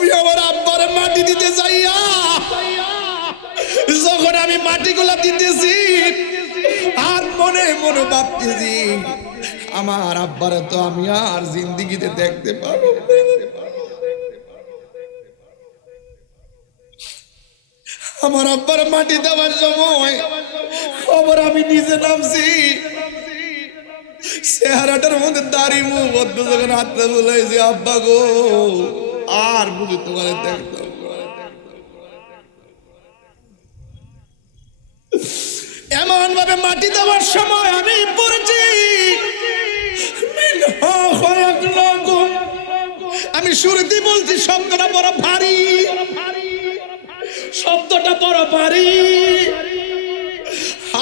আমি আমার আব্বার মাটি দিতে যাইয়া যখন আমি মাটিগুলা দিতেছি আর মনে মনে ভাবতেছি আমার আব্বারে তো আমি আর জিন্দেগিতে দেখতে পারবো। আমার আব্বার মাটি দেওয়ার সময় খবর আমি নিজে নামছি, চেহারাটার মধ্যে দাড়ি মুখ বদ্ধ, যখন হাতটা বলেছি আব্বা গো আর বুঝি তোমার দেখতাম। এমন ভাবে মাটি দেওয়ার সময় আমি পড়েছি, আমি শুরুতে বলছি শব্দটা বড় ভারী, শব্দটা বড় ভারী।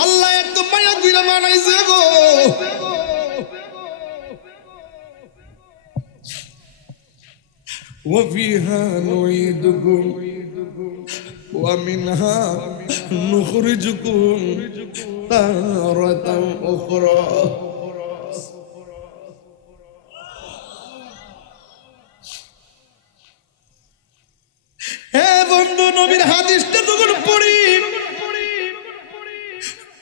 আল্লাহ একদম মায়া দিলে বানাইছে গো। وفيها نعيدكم ومنها نخرجكم تارة أخرى। হে বন্ধু, নবীর হাদিসটা যখন পড়ি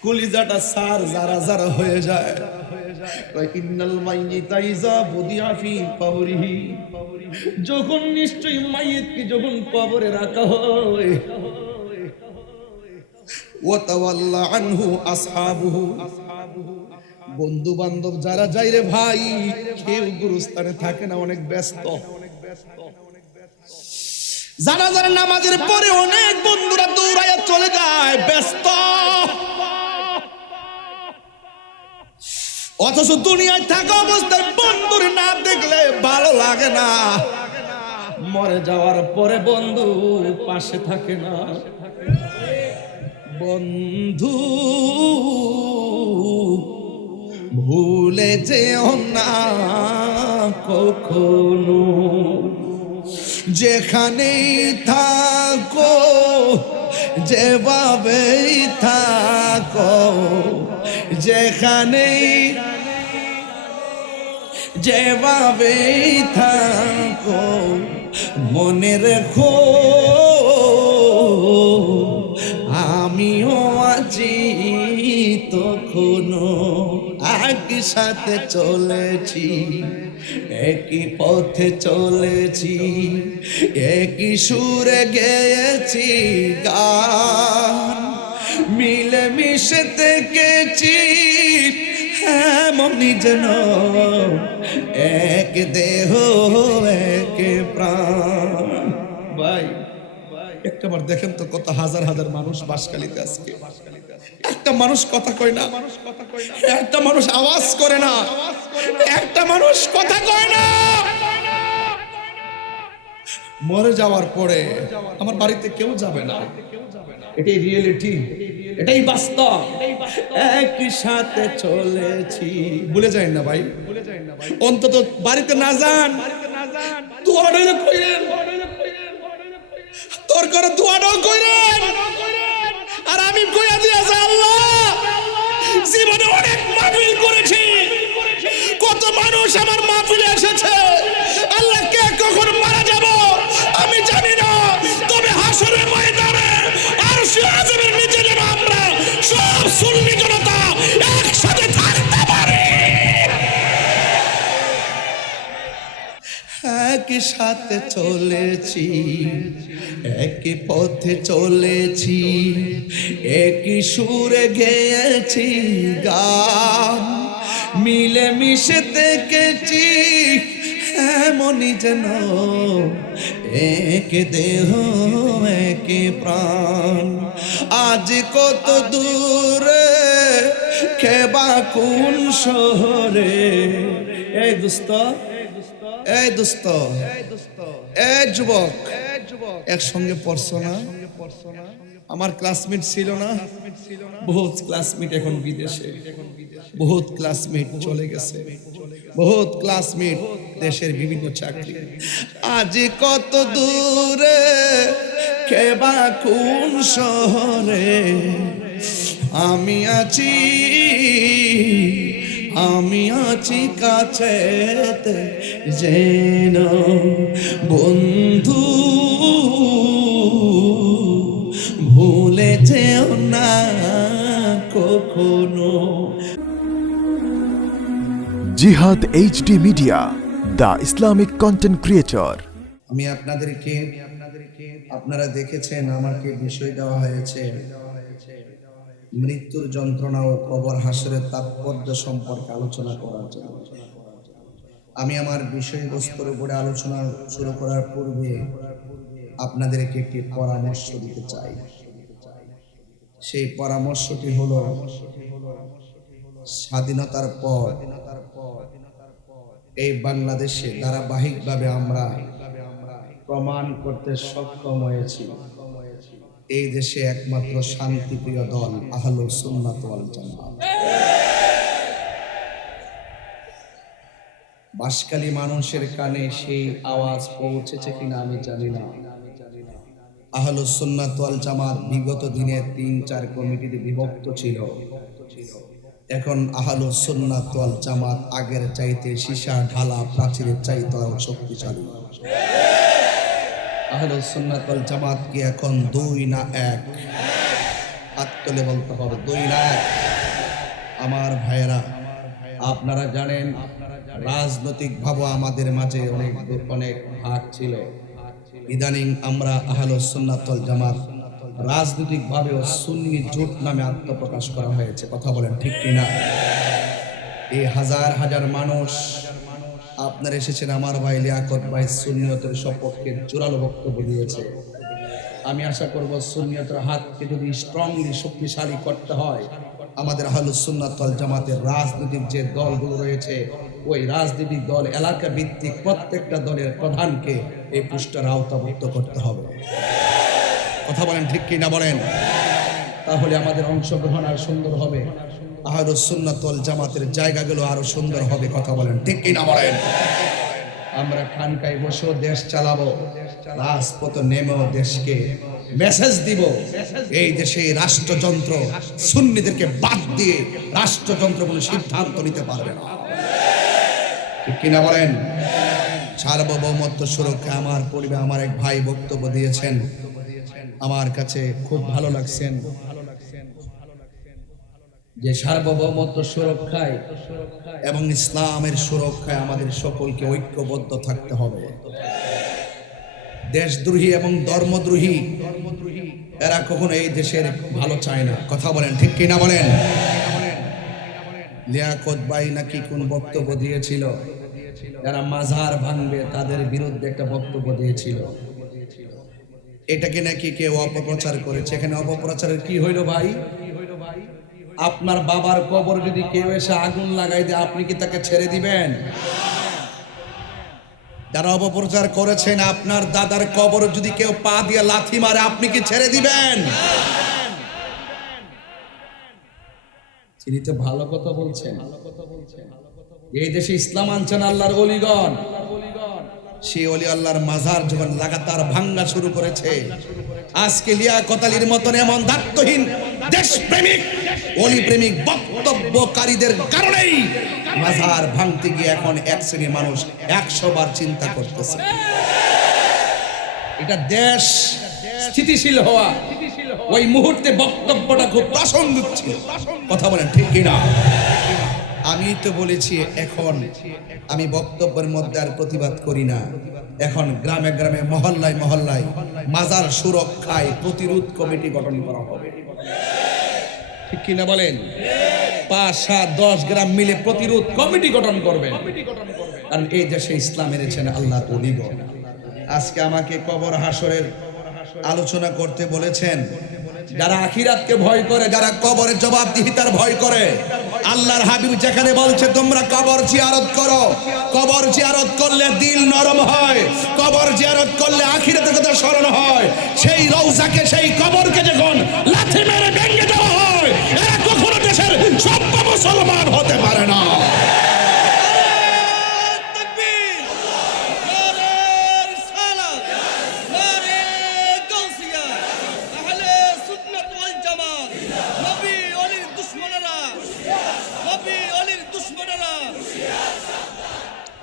কলিজাটা সার যারা যারা হয়ে যায়। ইন্নাল মাইয়িতা ইযা বুদিআ ফি কবরিহি, যখন নিশ্চয়ই মাইয়িতকে যখন কবরে রাখা হয়, ওয়া তাওয়াল্লা আনহু আসহাবুহু, বন্ধু বান্ধব যারা যায় রে ভাই, কেউ গুরুস্থানে থাকে না, অনেক ব্যস্ত। জানাজার নামাজের পরে অনেক বন্ধুরা দৌড়াইয়া চলে যায়, ব্যস্ত। অথচ দুনিয়ায় থাকা অবস্থায় বন্ধুর না দেখলে ভালো লাগে না, মরে যাওয়ার পরে বন্ধু পাশে থাকে না। বন্ধু ভুলে যেও না কখনো, যেখানেই থাকো যেভাবেই থাকো, যেভাবেই থাকো, মনে রেখো আমিও আছি তখনো। একই সাথে চলেছি, একই পথে চলেছি, একই সুরে গেয়েছি গান, মিলে মিশে থেকেছি এমনই যেন এক দেহ এক প্রাণ। ভাই একটাবার দেখেন তো কত হাজার হাজার মানুষ বাঁশখালীতে আজকে, একটা মানুষ কথা কয় না, একটা মানুষ আওয়াজ করে না, একটা মানুষ কথা কয় না। মরে যাওয়ার পরে আমার বাড়িতে কেউ যাবে না, এটাই রিয়েলিটি, এটাই বাস্তব। একই সাথে চলেছি, ভুলে যাই না ভাই, অন্তত বাড়িতে না যান, দোয়াটা কইরেন, তোর করে দোয়াটাও কইরেন। আর আমি কইয়া দিয়েছি আল্লাহ, জীবনে অনেক মাহফিল করেছি, কত মানুষ আমার মাহফিলে এসেছে, আল্লাহ কে কখন মারা যাব আমি জানি না, তবে হাসরের ময়দানে আরশে আযমের নিচে যেন আমরা সব সুন্নি জনতা একসাথে থাকতে পারি। একই সাথে চলেছি, একই পথে চলেছি, একই সুরে গেয়েছি গান, মিলে মিশে থেকেছি এমনই যেন এক দেহ এক প্রাণ। আজ কত দূরে কেবা কোন শহরে, এই দোস্ত, এই দোস্ত, এই যুবক, একসঙ্গে পড়ছো না? আমার ক্লাসমেট ছিল না? বহুত ক্লাসমেট এখন বিদেশে, বহুত ক্লাসমেট চলে গেছে, বহুত ক্লাসমেট দেশের বিভিন্ন চাকরি। আজ কত দূরে কেবা কোন শহরে আমি আছি, আমি আছি কাছেতে যেন বন্ধু ভুলে যেও না কখনো। জিহাদ HD media, the Islamic content creator. আমি আপনাদেরকে আপনারা দেখেছেন আমাকে বিষয় দেওয়া হয়েছে মৃত্যুর যন্ত্রণা ও কবর হাসরের তাৎপর্য সম্পর্কে আলোচনা করার জন্য। আমি আমার বিষয়বস্তুর উপরে আলোচনা শুরু করার পূর্বে আপনাদেরকে একটি পরামর্শ দিতে চাই। সেই পরামর্শটি হলো, স্বাধীনতার পর এই বাংলাদেশে ধারাবাহিকভাবে আমরা প্রমাণ করতে সক্ষম হয়েছি এই দেশে একমাত্র শান্তিপ্রিয় দল আহলুস সুন্নাত ওয়াল জামাত। বাসকালী মানুষের কানে সেই আওয়াজ পৌঁছেছে কিনা আমি জানি না। আহলুস সুন্নাত ওয়াল জামাত বিগত দিনে ৩-৪ কমিটিতে বিভক্ত ছিল। এখন আহলুস সুন্নাত ওয়াল জামাত আগের চাইতে সীসা ঢালা প্রাচীরের চাইতে শক্তিশালী। আহলুস সুন্নাত ওয়াল জামাত কি এখন ২ না ১? হাত তুলে বলতে হবে ২ না ১। আমার ভাইয়েরা, আপনারা জানেন রাজনৈতিক ভাবে আমাদের মাঝে অনেক ভাগ ছিল। ইদানিং আমরা আহলুস সুন্নাত ওয়াল জামাত রাজনৈতিক ভাবেও সুন্নি জোট নামে আত্মপ্রকাশ করা হয়েছে। কথা বলেন ঠিক কিনা? এই হাজার হাজার মানুষ আপনারা এসেছেন, আমার ভাই লিয়াকত ভাই সুন্নিয়তের সপক্ষে জোরালো বক্তব্য দিয়েছে। আমি আশা করব সুন্নিয়তের হাতকে যদি স্ট্রংলি শক্তিশালী করতে হয়, আমাদের আহলুস সুন্নাত ওয়াল জামাতের রাজনৈতিক যে দলগুলো রয়েছে, ওই রাজনৈতিক দল এলাকা ভিত্তিক প্রত্যেকটা দলের প্রধানকে এই পুষ্টার আওতাভুক্ত করতে হবে। কথা বলেন ঠিক কিনা বলেন? তাহলে আমাদের অংশগ্রহণ আর সুন্দর হবে, আহলুস সুন্নাত ওয়াল জামাতের জায়গাগুলো আরো সুন্দর হবে। কথা বলেন ঠিক কিনা বলেন? আমরা খানকায় বসেও দেশ চালাবো, রাজপথে নেমেও দেশকে মেসেজ দিব, এই দেশে রাষ্ট্রযন্ত্র সুন্নিদেরকে বাদ দিয়ে রাষ্ট্রযন্ত্র কোনো সিদ্ধান্ত নিতে পারবে না। ঠিক কিনা বলেন? সার্বভৌমত্ব সুরক্ষা আমার পরিবার, আমার এক ভাই বক্তব্য দিয়েছেন, আমার কাছে খুব ভালো লাগছেন যে সার্বভৌমত্ব সুরক্ষায় এবং ইসলামের সুরক্ষায় আমাদের সকলকে ঐক্যবদ্ধ থাকতে হবে। দেশদ্রোহী এবং ধর্মদ্রোহী এরা কখনো এই দেশের ভালো চায় না। কথা বলেন ঠিক কিনা বলেন? লিয়াকত ভাই নাকি কোন বক্তব্য দিয়েছিল, যারা মাজার ভাঙবে তাদের বিরুদ্ধে একটা বক্তব্য দিয়েছিল। এটাকে নাকি কেউ অপপ্রচার করেছে। এখানে অপপ্রচারের কি হইল ভাই? আপনার বাবার কবর যদি কেউ এসে আগুন লাগাই দেয়, আপনি কি তাকে ছেড়ে দিবেন? যারা অপপ্রচার করেছেন, আপনার দাদার কবর যদি কেউ পা দিয়ে লাথি মারে, আপনি কি ছেড়ে দিবেন? তিনি তো ভালো কথা বলছেন। এই দেশে ইসলাম আনছেন আল্লাহর ওলিগণ, সেই ওলি আল্লাহর মাজার যখন লাগাতার ভাঙ্গা শুরু করেছে, আজকে লিয়াকত আলীর মতন এমন দায়িত্বহীন দেশপ্রেমিক ওলি প্রেমিক বক্তব্যকারীদের কারণেই মাজার ভাঙতে গিয়ে এখন এক শ্রেণীর মানুষ ১০০ বার চিন্তা করতেছে। এটা দেশ স্থিতিশীল হওয়া ওই মুহূর্তে বক্তব্যটা খুব প্রাসঙ্গিক ছিল। কথা বলেন ঠিক কিনা? আমি তো বলেছি, এখন আমি বক্তব্যের মধ্যে আর প্রতিবাদ করি না। এখন গ্রামে গ্রামে মহল্লায় মহল্লায় মাজার সুরক্ষায় প্রতিরোধ কমিটি গঠন করা হবে। ঠিক কিনা বলেন? ৫-৭-১০ গ্রাম মিলে প্রতিরোধ কমিটি গঠন করবেন, কারণ এই দেশে ইসলাম এনেছেন আল্লাহ ওলিগণ। আজকে আমাকে কবর হাসরের আলোচনা করতে বলেছেন। যারা আখিরাতকে ভয় করে, যারা কবরের জবাবদিহিতার ভয় করে, আল্লাহর হাবিব যেখানে বলছে তোমরা কবর জিয়ারত করো, কবর জিয়ারত করলে দিল নরম হয়, কবর জিয়ারত করলে আখিরাতের কথা স্মরণ হয়, সেই রওজাকে, সেই কবরকে যখন লাথি মেরে ভেঙে দেওয়া হয়, এরা কখনো দেশের সভ্য মুসলমান হতে পারে না।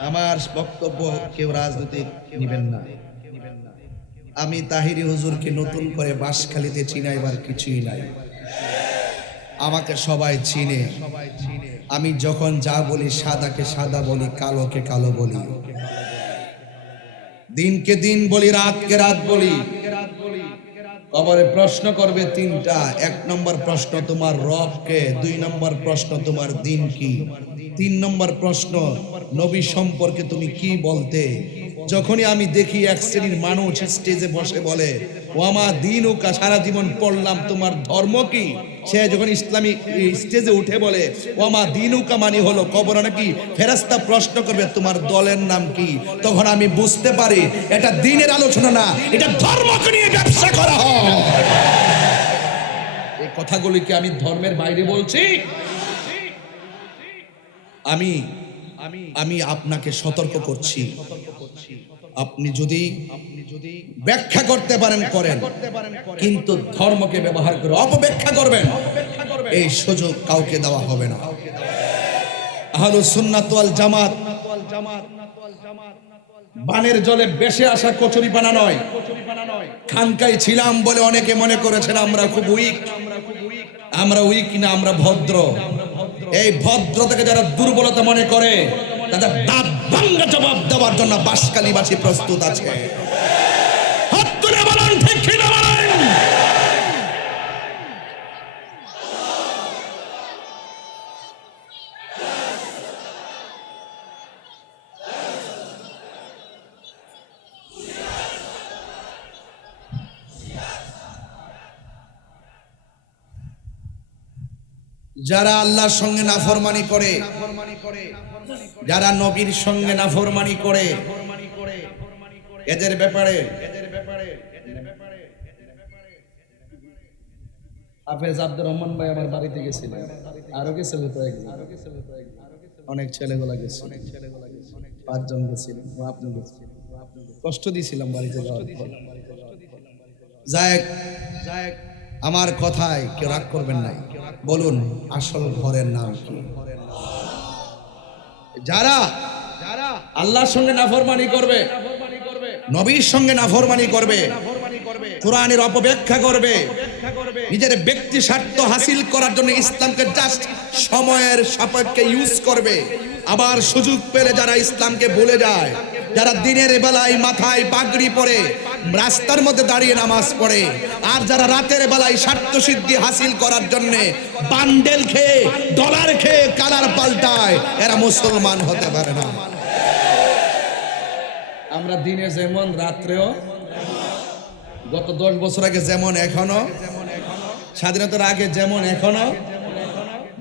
আমার আমার বক্তব্য কেউ রাজনৈতিক নেবেন না। আমি তাহিরি হুজুরকে নতুন করে বাঁশখালীতে চিনাইবার কিছুই নাই। আমাকে সবাই চিনে। আমি যখন যা বলি সাদাকে সাদা বলি, কালোকে কালো বলি, দিনকে দিন বলি, রাতকে রাত বলি। কবরে প্রশ্ন করবে তিনটা। 1 নম্বর প্রশ্ন তোমার রবকে, 2 নম্বর প্রশ্ন তোমার দিন কি, 3 নম্বর প্রশ্ন নবী সম্পর্কে তুমি কি বলতে। যখনই আমি দেখি এক শ্রেণীর মানুষ স্টেজে বসে বলে ওয়ামা দিনুকা, সারা জীবন পড়লাম তোমার ধর্ম কি, সে যখন ইসলামী স্টেজে উঠে বলে ওয়ামা দিনুকা মানে হলো কবরে নাকি ফেরেশতা প্রশ্ন করবে তোমার দলের নাম কি, তখন আমি বুঝতে পারি এটা দ্বীনের আলোচনা না, এটা ধর্মকে নিয়ে ব্যবসা করা হয়। এই কথাগুলি কি আমি ধর্মের বাইরে বলছি? আমি আপনাকে সতর্ক করছি, আপনি যদি ব্যাখ্যা করতে পারেন করেন, কিন্তু ধর্মকে ব্যবহার করে অপব্যাখ্যা করবেন, এই সুযোগ কাউকে দেওয়া হবে না। আহলুস সুন্নাত ওয়াল জামাত বানের জলে বেশে আসা কচুরি পানা নয়। খানকায় ছিলাম বলে অনেকে মনে করেছেন আমরা খুব উইক। আমরা উইক না, আমরা ভদ্র। এই ভদ্রতাকে যারা দুর্বলতা মনে করে তাদের দাঁত ভাঙা জবাব দেওয়ার জন্য বাঁশখালীবাসী প্রস্তুত আছে। হাত তুলে বলেন ঠিক কি না বলেন? যারা আল্লাহর সঙ্গে নাফরমানি করে, যারা নবীর সঙ্গে নাফরমানি করে, এদের ব্যাপারে হাফেজ আব্দুর রহমান ভাই আমার বাড়িতে গেছিলেন, আরো গেছিল অনেক ছেলেগুলা গেছে, 5 জন গেছিলেন, আপনি গেছিলেন। কষ্ট দিয়েছিলাম বাড়িতে যাওয়ার পর। যাক, আমার কথায় কেউ রাগ করবেন না। বলুন আসল ঘরের নাম কি? যারা আল্লাহর সঙ্গে নাফরমানি করবে, নবীর সঙ্গে নাফরমানি করবে, কোরআনের অপব্যাখ্যা করবে, নিজের ব্যক্তি স্বার্থ হাসিল করার জন্য ইসলামকে জাস্ট সময়ের সাপেক্ষে ইউজ করবে, আবার সুযোগ পেলে যারা ইসলামকে ভুলে যায়, যারা দিনের বেলায় মাথায় পাগড়ি পরে রাস্তার মধ্যে দাঁড়িয়ে নামাজ পড়ে, আর যারা রাতের বেলায় স্বার্থ সিদ্ধি হাসিল করার জন্য বান্ডেল খেয়ে ডলার খেয়ে কালার পাল্টায়, এরা মুসলমান হতে পারে না। আমরা দিনে যেমন রাত্রেও, গত 10 বছর আগে যেমন এখনো, স্বাধীনতার আগে যেমন এখনো,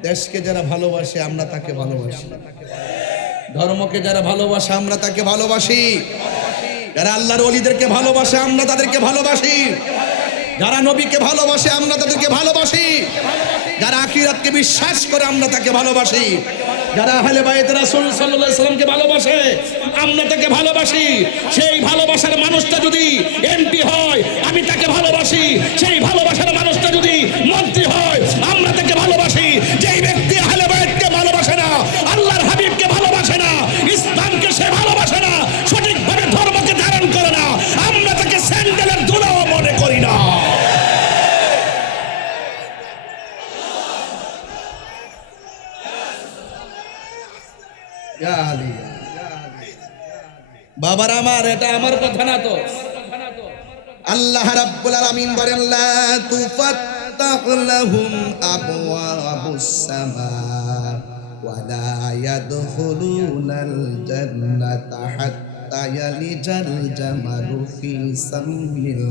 দেশকে যারা ভালোবাসে আমরা তাকে ভালোবাসি, ধর্মকে যারা ভালোবাসে আমরা তাকে ভালোবাসি, যারা আল্লাহর ওলিদেরকে ভালোবাসে আমরা তাদেরকে ভালোবাসি, যারা নবীকে ভালোবাসে আমরা তাদেরকে ভালোবাসি, যারা আখিরাতকে বিশ্বাস করে আমরা তাকে ভালোবাসি, যারা আহলে বাইত রাসূল সাল্লাল্লাহু আলাইহি সাল্লামকে ভালোবাসে আমরা তাকে ভালোবাসি। সেই ভালোবাসার মানুষটা যদি এমপি হয় আমি তাকে ভালোবাসি, সেই ভালোবাসার মানুষটা যদি মন্ত্রী হয় আমরা তাকে ভালোবাসি। যেই ব্যক্তি আহলে বাইতকে ভালোবাসে না, আল্লাহর হাবিবকে ভালোবাসে না, ইসলামকে সে ভালোবাসে না, সঠিকভাবে ধর্মকে ধারণ করে না, আমরা তাকে স্যান্ডেলের ধুলাও মনে করি না। বাবার আমার, এটা আমার কথা না তো। আল্লাহ রাব্বুল আলামিন বলেন লা তুফাত্তাহু লাহুম আবওয়াবুস সামা ওয়া লা ইয়াদখুলুনাল জান্নাতা হাত্তা ইয়ালিজাল জামালু ফি সামিল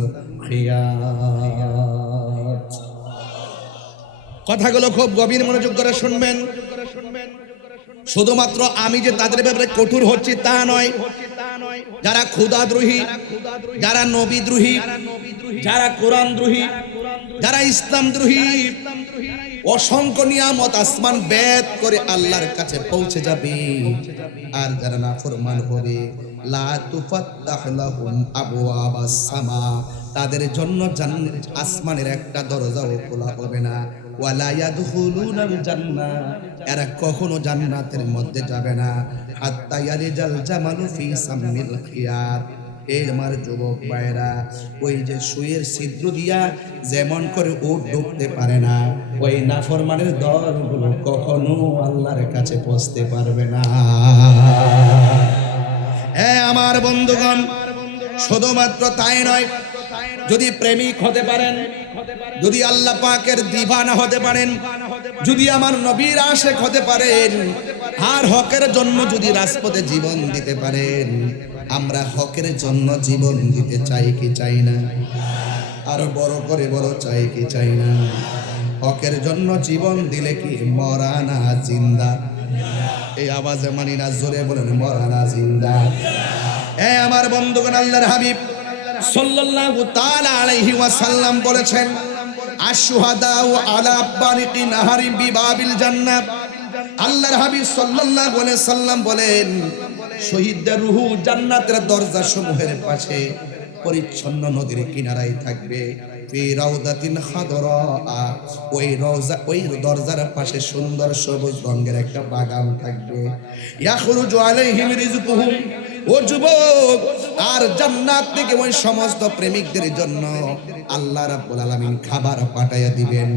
খিয়াত। কথাগুলো খুব গভীর মনোযোগ করে শুনবেন। শুধুমাত্র আমি যে তাদের ব্যাপারে কঠোর হচ্ছি তা নয়, যারা খোদাদ্রোহী, যারা নবীদ্রোহী, যারা কোরআনদ্রোহী, যারা ইসলামদ্রোহী, অসংখ্য নিয়ামত আসমান বেদ করে আল্লাহর কাছে পৌঁছে যাবে, আর যারা নাফরমান হবে লা তুফাত্তাহু লাহুম আবওয়াবাস সামা, তাদের জন্য আসমানের একটা দরজাও খোলা হবে না। ওয়ালা ইয়াদখুলুনাল জান্নাহ, এরা কখনো জান্নাতের মধ্যে যাবে না। হাত্তা ইয়ালিজাল জামালু ফি সামিল খিয়াত। এই আমার যুবক ভাইরা, ওই যে সুইয়ের ছিদ্র দিয়া যেমন করে উট ঢুকতে পারে না, ওই নাফরমানের দলগুলো কখনো আল্লাহর কাছে পৌঁছতে পারবে না। আমার বন্ধুগণ, শুধুমাত্র তাই নয়, যদি প্রেমিক হতে পারেন, যদি আল্লাহ পাকের দিওয়ানা হতে পারেন, যদি আমার নবীর আশিক হতে পারেন, আর হকের জন্য যদি রাজপথে জীবন দিতে পারেন, আমরা হকের জন্য জীবন দিতে চাই কি চাই না? আরো বড় করে বলো, চাই কি চাই না? হকের জন্য জীবন দিলে কি মরা না জিন্দা? এই আওয়াজে মানি না, জোরে বলেন মরা না জিন্দা। আমার বন্ধুগণ, আল্লাহর হাবিব সাল্লাল্লাহু তাআলা আলাইহি ওয়াসাল্লাম বলেছেন, আশ-শুহাদাউ আলা বারিকি নাহারি বিবাবিল জান্নাহ। আল্লাহর হাবিব সাল্লাল্লাহু আলাইহি সাল্লাম বলেন, শহীদদের রূহ জান্নাতের দরজা সমূহের পাশে পরিচ্ছন্ন নদীর কিনারায় থাকবে। ফি রাউদাতিন খাদরা, ওই দরজার পাশে সুন্দর সবুজ রঙের একটা বাগান থাকবে। ইয়াখরুজু আলাইহিম রিজকুহুম, ও যুবক, আর জান্নাত থেকে ওই সমস্ত প্রেমিকদের জন্য আল্লাহ রাব্বুল আলামিন খাবার পাঠাইয়া দিবেন।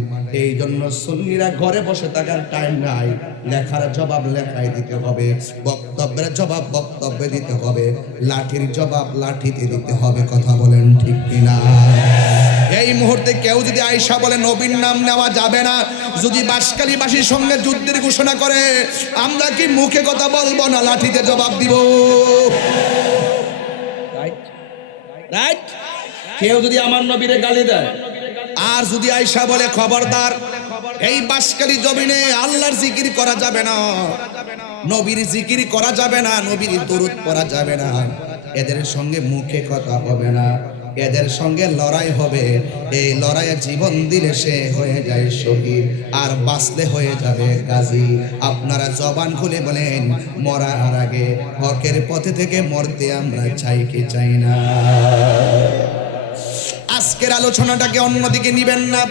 এই জন্য সুন্নিরা ঘরে বসে থাকার টাইম নাই, লেখার জবাব লেখায় দিতে হবে, বক্তব্যের জবাব বক্তব্যে দিতে হবে, লাঠির জবাব লাঠিতে দিতে হবে। কথা বলেন ঠিক কিনা? এই মুহূর্তে কেউ যদি আয়েশা বলে নবীর নাম নেওয়া যাবে না, যদি বাঁশখালীবাসীর সঙ্গে যুদ্ধের ঘোষণা করে, আমরা কি মুখে কথা বলবো না লাঠিতে জবাব দিব? রাইট? কেউ যদি আমার নবীরে গালি দেয়, আর যদি আয়েশা বলে খবরদার, এই বাঁশখালী জমিনে আল্লাহর জিকির করা যাবে না, নবীর জিকির করা যাবে না, নবীর দরুদ পড়া যাবে না, এদের সঙ্গে মুখে কথা হবে না, এদের সঙ্গে লড়াই হবে। এই লড়াইয়ে জীবন দিলে সে হয়ে যায় শহীদ, আর বাঁচলে হয়ে যাবে গাজী। আপনারা জবান খুলে বলেন, মরার আগে হকের পথে থেকে মরতে আমরা চাই কি চাই না? আজকের আলোচনাটাকে অন্যদিকে নিবেন না,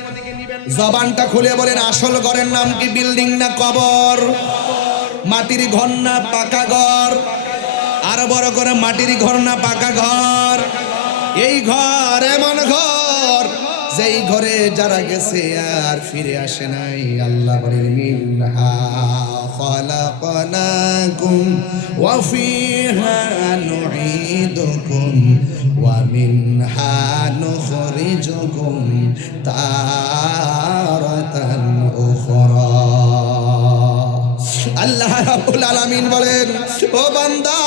জবানটা খুলে বলেন, আসল ঘরের নাম কি বিল্ডিং না কবর? মাটির ঘর না পাকা ঘর? আরো বড় করে, মাটির ঘর না পাকা ঘর? এই ঘর এমন ঘর, যেই ঘরে যারা গেছে আর ফিরে আসে নাই। আল্লাহ বলেন, মিনহা খালাকনাকুম ওয়া ফিহা নুঈদুকুম ওয়া মিনহা নুখরিজুকুম তারাতান উখরা। আল্লাহ রাব্বুল আলামিন বলেন, ও বান্দা,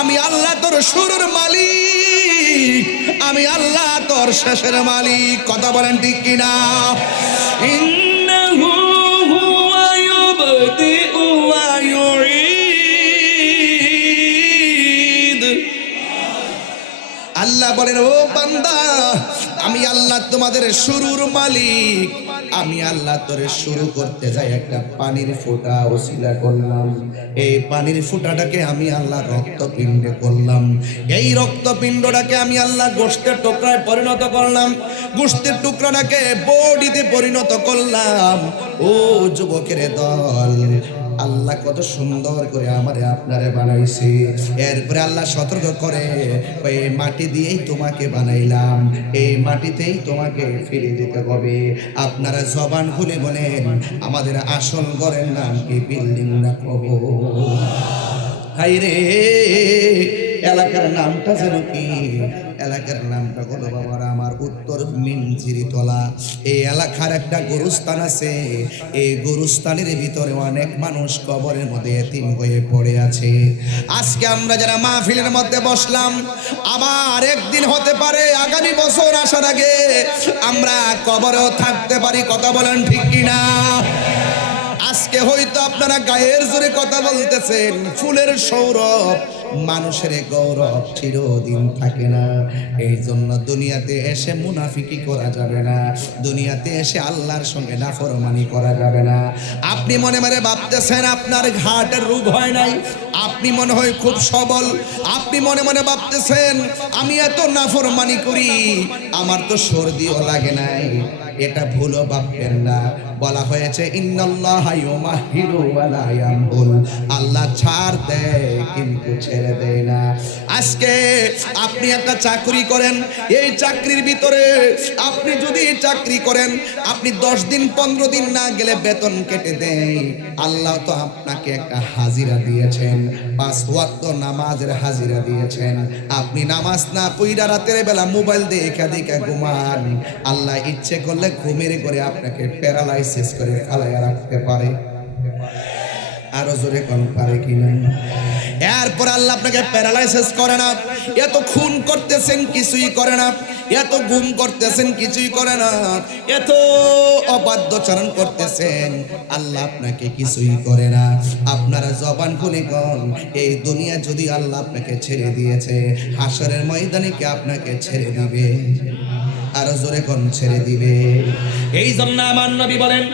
আমি আল্লাহ তোর শুরুর মালিক, আমি আল্লাহ তোর শেষের মালিক। কথা বলেন ঠিক কিনা? ইন্নাহু হুয়া ইউবদিউ ওয়া ইউঈদ। আল্লাহ বলেন, ও বান্দা, আমি আল্লাহ তোমাদের শুরুর মালিক, আমি আল্লাহ তোরে শুরু করতে যাই একটা পানির ফোঁটা ওসিলা করলাম, এই পানির ফোঁটাটাকে আমি আল্লাহ রক্তপিণ্ডে করলাম, এই রক্তপিণ্ডটাকে আমি আল্লাহ গোশতের টুকরায় পরিণত করলাম, গোশতের টুকরাটাকে বডিতে পরিণত করলাম। ও যুবকের দল, আল্লাহ কত সুন্দর করে আমারে আপনারে বানাইছে। এরপরে আল্লাহ সতর্ক করে, এই মাটি দিয়েই তোমাকে বানাইলাম, এই মাটিতেই তোমাকে ফিরে দিতে হবে। আপনারা জবান খুলে বলেন, আমাদের আসল ঘরের নাম কি বিল্ডিং না কবর? হাই রে, এলাকার নামটা যেন কি? এলাকার নামটা হলো বাবার আমার উত্তর মিনজিরিতলা। এই এলাকার একটা গরুস্থান আছে, এই গরুস্থানের ভিতরে অনেক মানুষ কবরের মধ্যে এতিম হয়ে পড়ে আছে। আজকে আমরা যারা মাহফিলের মধ্যে বসলাম, আবার একদিন হতে পারে আগামী বছর আসার আগে আমরা কবরেও থাকতে পারি। কথা বলেন ঠিক কিনা? আজকে আজকে হয়তো আপনারা গায়ের জোরে কথা বলতেছেন, ফুলের সৌরভ মানুষের গৌরব চিরদিন থাকে না। এই জন্য দুনিয়াতে এসে মুনাফিকি করা যাবে না, দুনিয়াতে এসে আল্লাহর সঙ্গে নাফরমানি করা যাবে না। আপনি মনে মনে ভাবতেছেন আপনার ঘাটের রোগ হয় নাই, আপনি মনে হয় খুব সবল, আপনি মনে মনে ভাবতেছেন আমি এত নাফরমানি করি আমার তো সর্দিও লাগে নাই। এটা ভুলও ভাববেন না। বলা হয়েছে ইন্নাল্লাহা ইউমাহিলু ওয়া লা ইয়ামহুল, আল্লাহ ছাড় দেয় কিন্তু ছেড়ে দেয় না। আজকে আপনি একটা চাকরি করেন, এই চাকরির ভিতরে আপনি যদি চাকরি করেন, আপনি 10 দিন 15 দিন না গেলে বেতন কেটে দেয়। আল্লাহ তো আপনাকে একটা হাজিরা দিয়েছেন, 5 ওয়াক্ত নামাজের হাজিরা দিয়েছেন। আপনি নামাজ না পড়া রাতের বেলা মোবাইল দেখে দেখে ঘুমান, আল্লাহ ইচ্ছে করলে ঘুমের করে আপনাকে প্যারালাইসিস করে ফেলাইয়া রাখতে পারে। আরো জোরে কোন পারে কি না? এরপর আল্লাহ আপনাকে প্যারালাইসিস করে না। এত খুন করতেছেন কিছুই করে না, এত গুম করতেছেন কিছুই করে না, এত অবাধ্যচরণ করতেছেন আল্লাহ আপনাকে কিছুই করে না। আপনারা জবান খুলে কোন, এই দুনিয়া যদি আল্লাহ আপনাকে ছেড়ে দিয়েছে, হাসরের ময়দানে কি আপনাকে ছেড়ে দিবে? আরো জোরে কোন ছেড়ে দিবে? এই জন্য আমার নবী বলেন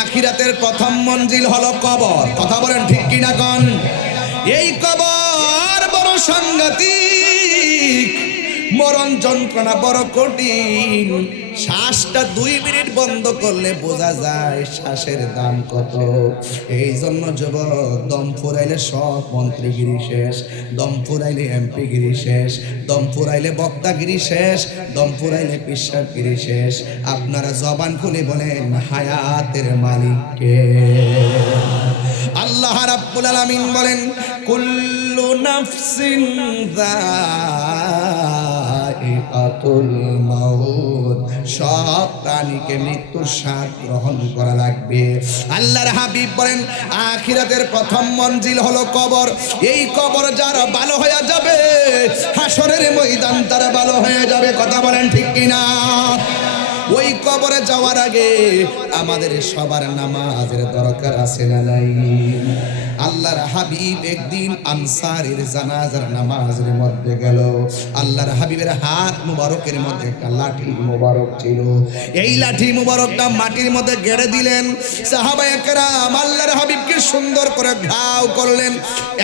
আখিরাতের প্রথম মঞ্জিল হলো কবর। কথা বলেন ঠিক কিনা কোন? এই কবর বড় সাংঘাতিক, মরণ যন্ত্রণা বড় কঠিন। শ্বাসটা 2 মিনিট বন্ধ করলে বোঝা যায় শ্বাসের দাম কত। এই জন্য যুবক, দম ফুরাইলে সব মন্ত্রীগিরি শেষ, দম ফুরাইলে এমপিগিরি শেষ, দম ফুরাইলে বক্তাগিরি শেষ, দম ফুরাইলে পিসাবগিরি শেষ। আপনারা জবান খুলে বলেন হায়াতের মালিককে। আল্লাহ রাব্বুল আলামিন বলেন কুল্লু নাফসিন যায়িকাতুল মাউত, সব প্রাণীকে মৃত্যুর স্বাদ গ্রহণ করা লাগবে। আল্লাহর হাবিব বলেন আখিরাতের প্রথম মঞ্জিল হলো কবর। এই কবর যারা ভালো হয়ে যাবে, হাসরের ময়দান তারা ভালো হয়ে যাবে। কথা বলেন ঠিক কিনা? ওই কবরে যাওয়ার আগে আমাদের সবার নামাজের দরকার আছে না নাই? আল্লাহর হাবিব একদিন আনসারীর জানাজার নামাজের মধ্যে গেল। আল্লাহর হাবিবের হাত মুবারকের মধ্যে একটা লাঠি মুবারক ছিল। এই লাঠি মুবারকটা মাটির মধ্যে গেড়ে দিলেন। সাহাবায়ে কেরাম আল্লাহর হাবিবকে সুন্দর করে ঘাও করলেন,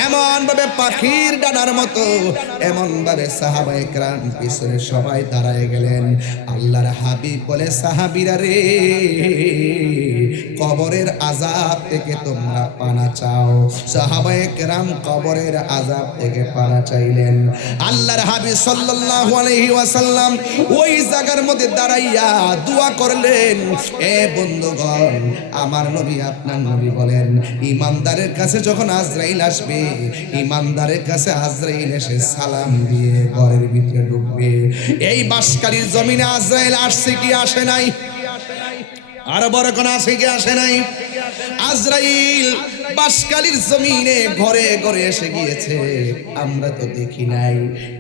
এমন ভাবে পাখির ডানার মতো, এমন ভাবে সাহাবায়ে কেরাম পিছনে সবাই দাঁড়ায় গেলেন। আল্লাহর হাবিব বলে সাহাবীরা রে, কবরের আযাব থেকে তোমরা পানা চাও। সাহাবায়ে কেরাম কবরের আযাব থেকে পানা চাইলেন। আল্লাহর হাবিব সাল্লাল্লাহু আলাইহি ওয়াসাল্লাম ওই জায়গার মধ্যে দাঁড়াইয়া দোয়া করলেন। এ বন্ধুগণ, আমার নবী আপনার নবী বলেন ঈমানদারের কাছে যখন আজরাইল আসবে, ঈমানদারের কাছে আজরাইল এসে সালাম দিয়ে ঘরের ভিতরে ঢুকবে। এই বাঁশকালীর জমিনে আজরাইল আসছে কি আসে নাই? আরো বড় কোন আসে কি আসে নাই? আজরাইল বাঁশকালীর জমিনে ঘরে ঘরে এসে গিয়েছে, আমরা তো দেখি নাই।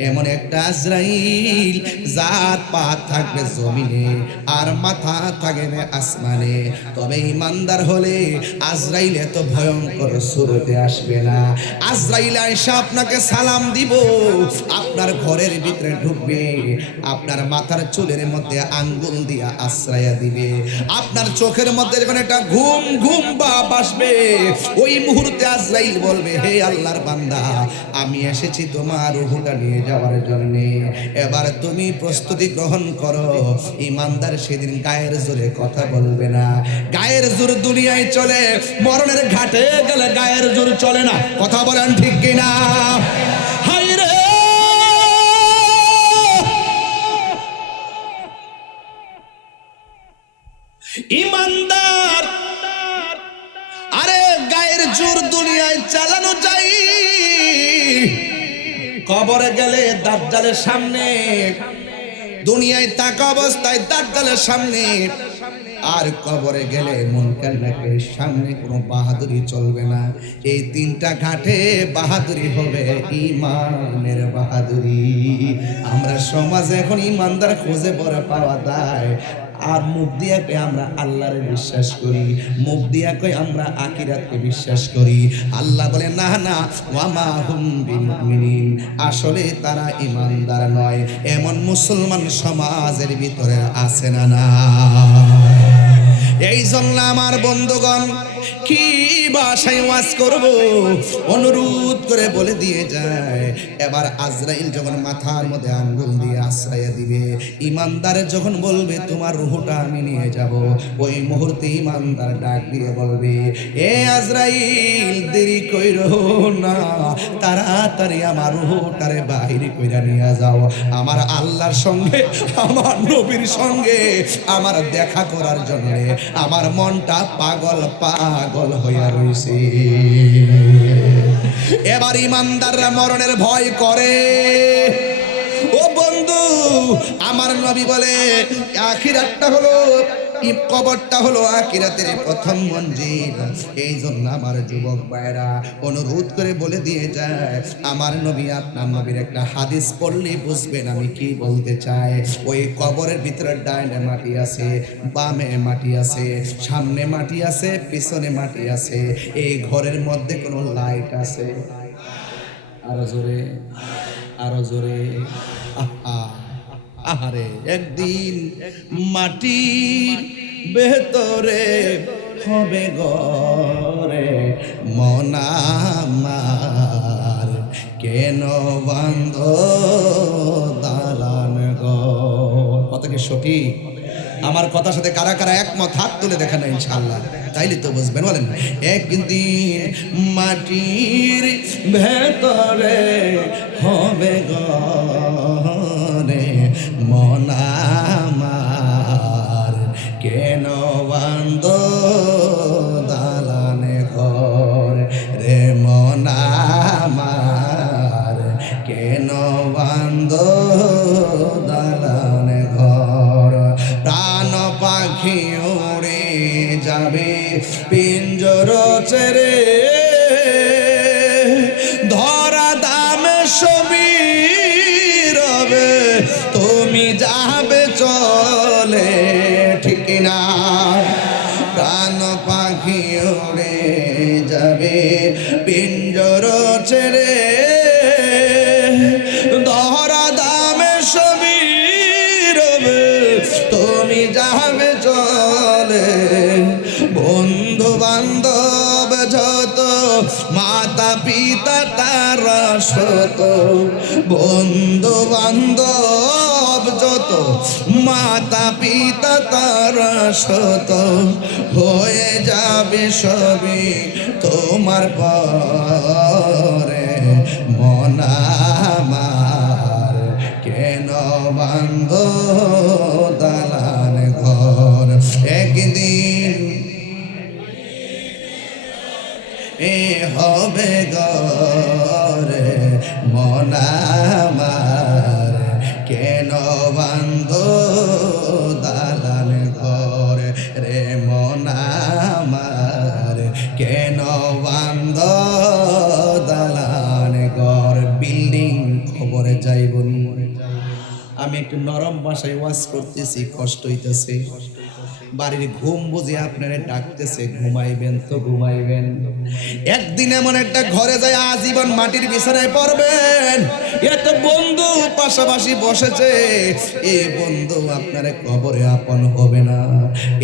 এমন একটা আজরাইল যার পা থাকবে জমিনে আর মাথা থাকবে আসমানে। তবে ঈমানদার হলে আজরাইল এত ভয়ঙ্কর সুরতে আসবে না। আজরাইল আয়েশা আপনাকে সালাম দিব, আপনার ঘরের ভিতরে ঢুকবে, আপনার মাথার চুলের মধ্যে আঙ্গুল দিয়া আশ্রয়া দিবে, আপনার চোখের মধ্যে যখন একটা ঘুম ঘুম ভাব আসবে, ওই মুহূর্তে আজরাইল বলবে হে আল্লাহর বান্দা, আমি এসেছি তোমার রূহটা নিয়ে যাওয়ার জন্য, এবার তুমি প্রস্তুতি গ্রহণ করো। ঈমানদার সেদিন গায়ের জোরে কথা বলবে না। গায়ের জোর দুনিয়ায় চলে, মরণের ঘাটে গেলে গায়ের জোর চলে না। কথা বলেন ঠিক কিনা? হায় রে, ঈমানদার আরে গায়ের জোর দুনিয়ায় চালানো চাই, কবরে গেলে দাজ্জালের সামনে, দুনিয়ায় থাকা অবস্থায় দাজ্জালের সামনে, আর কবরে গেলে মুনকার নাকিরের সামনে কোনো বাহাদুরি চলবে না। এই 3টা ঘাটে বাহাদুরি হবে ঈমানের বাহাদুরি। আমরা সমাজে এখন ঈমানদার খুঁজে পড়ে পাওয়া যায়, আর মুখ দিয়া কই আমরা আল্লাহরে বিশ্বাস করি, মুখ দিয়া কই আমরা আখিরাতকে বিশ্বাস করি। আল্লাহ বলে না না, ওয়া মা হুম বিমুমিনিন, আসলে তারা ঈমানদার নয়। এমন মুসলমান সমাজের ভিতরে আছে না না? এই জন্য আমার বন্ধুগণ, কি ভাষায় ওয়াজ করব, অনুরোধ করে বলে দিয়ে যায়। এবার আজরাইল যখন মাথার মধ্যে আঙ্গুল দিয়ে আশ্রয় দিবে, ইমানদার যখন বলবে তোমার রূহটা আমি নিয়ে যাব, ওই মুহূর্তে ইমানদার ডাক দিয়ে বলবে, এ আজরাইল দেরি কইরো না, তাড়াতাড়ি আমার রূহটারে বাহির কইরা নিয়ে যাও। আমার আল্লাহর সঙ্গে, আমার নবীর সঙ্গে আমার দেখা করার জন্য আমার মনটা পাগল পাগল হইয়া রইছে। এবার ইমানদাররা মরণের ভয় করে। ও বন্ধু, আমার নবী বলে আখিরাতটা হলো, কবরটা হলো আখিরাতের প্রথম মঞ্জিল। এই জন্য আমার যুবক ভাইরা অনুরোধ করে বলে দিয়ে যায়, আমার নবী আপনার নবীর একটা হাদিস পড়লে বুঝবেন আমি কি বলতে চাই। ওই কবরের ভিতরে ডাইনে মাটি আছে, বামে মাটি আছে, সামনে মাটি আছে, পিছনে মাটি আছে। এই ঘরের মধ্যে কোনো লাইট আছে? আরো জোরে, আরো জোরে। আহা, আহারে, একদিন মাটির ভেতরে হবে ঘরে মন আমার, কেন বান্ধ দালান ঘর। কথা কি সঠিক? আমার কথার সাথে কারা কারা একমত হাত তুলে দেখেন না ইনশাআল্লাহ, তাইলে তো বুঝবেন। বলেন, একদিন মাটির ভেতরে হবে ঘরে মন আমার, কেন বান্ধ দালানে ঘর রে মন আমার, কেন বান্ধ দালানে ঘর। প্রাণ পাখি উড়ে যাবে পিঞ্জর ছেড়ে, ধরা দামে সবই রবে, তুমি যাবে চলে, ঠিক না? প্রাণ পাখি উড়ে যাবে পিঞ্জর ছেড়ে, ধরা দামে সবই রবে, তুমি যাবে চলে। বন্ধু বান্ধব যত, মাতা পিতা তারা শত, বন্ধু বান্ধব যত, মাতা পিতা তারা শত, হয়ে যাবে সবই তোমার পরে মন আমার, কেন বান্ধ দালান ঘর। একদিন এ হবে ঘরে মন আমার, কেন বান্ধ দালান ঘর রে মন আমার, কেন বান্ধ দালান ঘর। বিল্ডিং খবরে যাইবনি। আমি একটু নরম ভাষায় ওয়াজ করতেছি, কষ্ট হইতেছে। বাড়ির ঘুম বুঝে আপনারা ডাকতেছে, ঘুমাইবেন তো ঘুমাইবেন। একদিন এমন একটা ঘরে যায় আজীবন মাটির বিছানায় পড়বেন। এত বন্ধু পাশাপাশি বসেছে, এই বন্ধু আপনার কবরে আপন হবে না।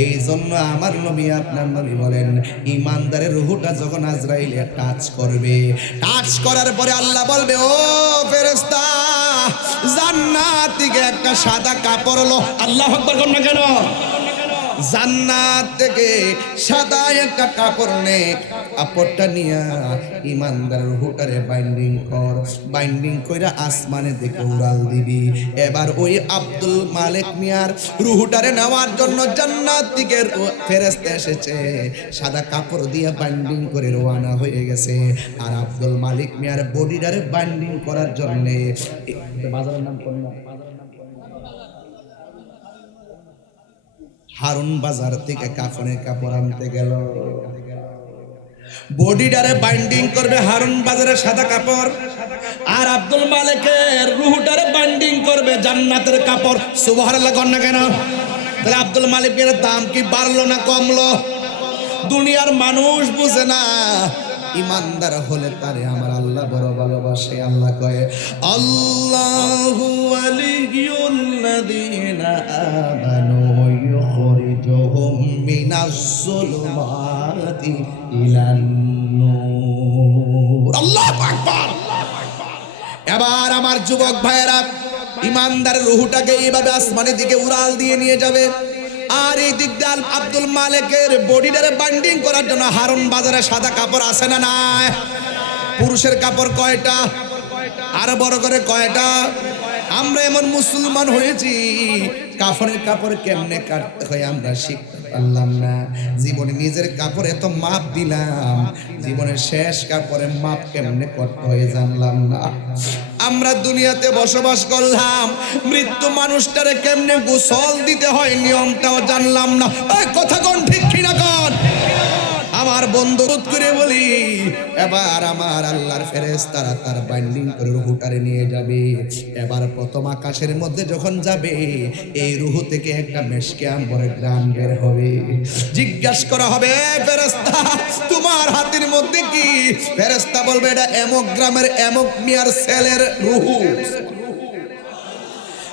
এই জন্য আমার নবী আপনার নবী বলেন, ইমানদারের রূহটা যখন আজরাইলে টাচ করবে, টাচ করার পরে আল্লাহ বলবে, ও ফেরেশতা, জান্নাত থেকে একটা সাদা কাপড় লো। আল্লাহু আকবার বলুন না কেন? জান্নাত থেকে সাদা একটা কাপড় নে, কাপড়টা নিয়া ইমানদার রূহটারে বাইন্ডিং কর, বাইন্ডিং কইরা আসমানে দিকে উড়াল দিবি। এবার ওই আব্দুল মালিক মিয়ার রূহটারে নেওয়ার জন্য জান্নাত থেকে ফেরেশতা এসেছে, সাদা কাপড় দিয়ে বাইন্ডিং করে রওনা হয়ে গেছে। আর আব্দুল মালিক মিয়ার বডিটারে বাইন্ডিং করার জন্য বাজারের নাম কোন না, হারুন বাজার থেকে কাফনের কাপড় আনতে গেল। বডিটারে বাইন্ডিং করবে হারুন বাজারের সাদা কাপড়, আর আব্দুল মালিকের রূহটারে বাইন্ডিং করবে জান্নাতের কাপড়। সুবহানাল্লাহ কর না কেন? তাহলে আব্দুল মালিকের দাম কি বাড়লো না কমলো? দুনিয়ার মানুষ বুঝে না, ইমানদার হলে তারে আমার আল্লাহ বড় ভালোবাসে। আল্লাহ কয়ে আল্লাহু ওয়ালিয়ুল্লাযীনা আমানু ইউখরিজুহুম মিনাজ যুলুমাতি ইলান নূর। আল্লাহু আকবার। এবার আমার যুবক ভাইয়েরা, ইমানদারের রূহটাকে এইভাবে আসমানের দিকে উড়াল দিয়ে নিয়ে যাবে। আর এই দিক দিয়ে আব্দুল মালিকের বডিটারে বাইন্ডিং করার জন্য হারুন বাজারে সাদা কাপড় আছে না নাই? পুরুষের কাপড় কয়টা? আর বড় করে কয়টা? আমরা এমন মুসলমান হয়েছি, কাফনের কাপড় কেমনে কাটতে হয় আমরা শিখতে পারলাম না। জীবনে নিজের কাপড় এত মাপ দিলাম, জীবনের শেষ কাপড়ের মাপ কেমনে করতে হয় জানলাম না। আমরা দুনিয়াতে বসবাস করলাম, মৃত্যু মানুষটারে কেমনে গোসল দিতে হয় নিয়মটাও জানলাম না। এই কথা কোন ঠিক কিনা কোন? আমার বন্ধু করে বলি, এবার আমার আল্লাহর ফেরেশতারা তার বাইন্ডিং করে রুহুটারে নিয়ে যাবে। এবার প্রথম আকাশের মধ্যে যখন যাবে, এই রুহু থেকে একটা মেশকে আম্বরের গ্রাম বের হবে। জিজ্ঞাসা করা হবে, ফেরেশতা তোমার হাতের মধ্যে কি? ফেরেশতা বলবে এটা এমক গ্রামের এমক মিয়ার ছেলের রুহু।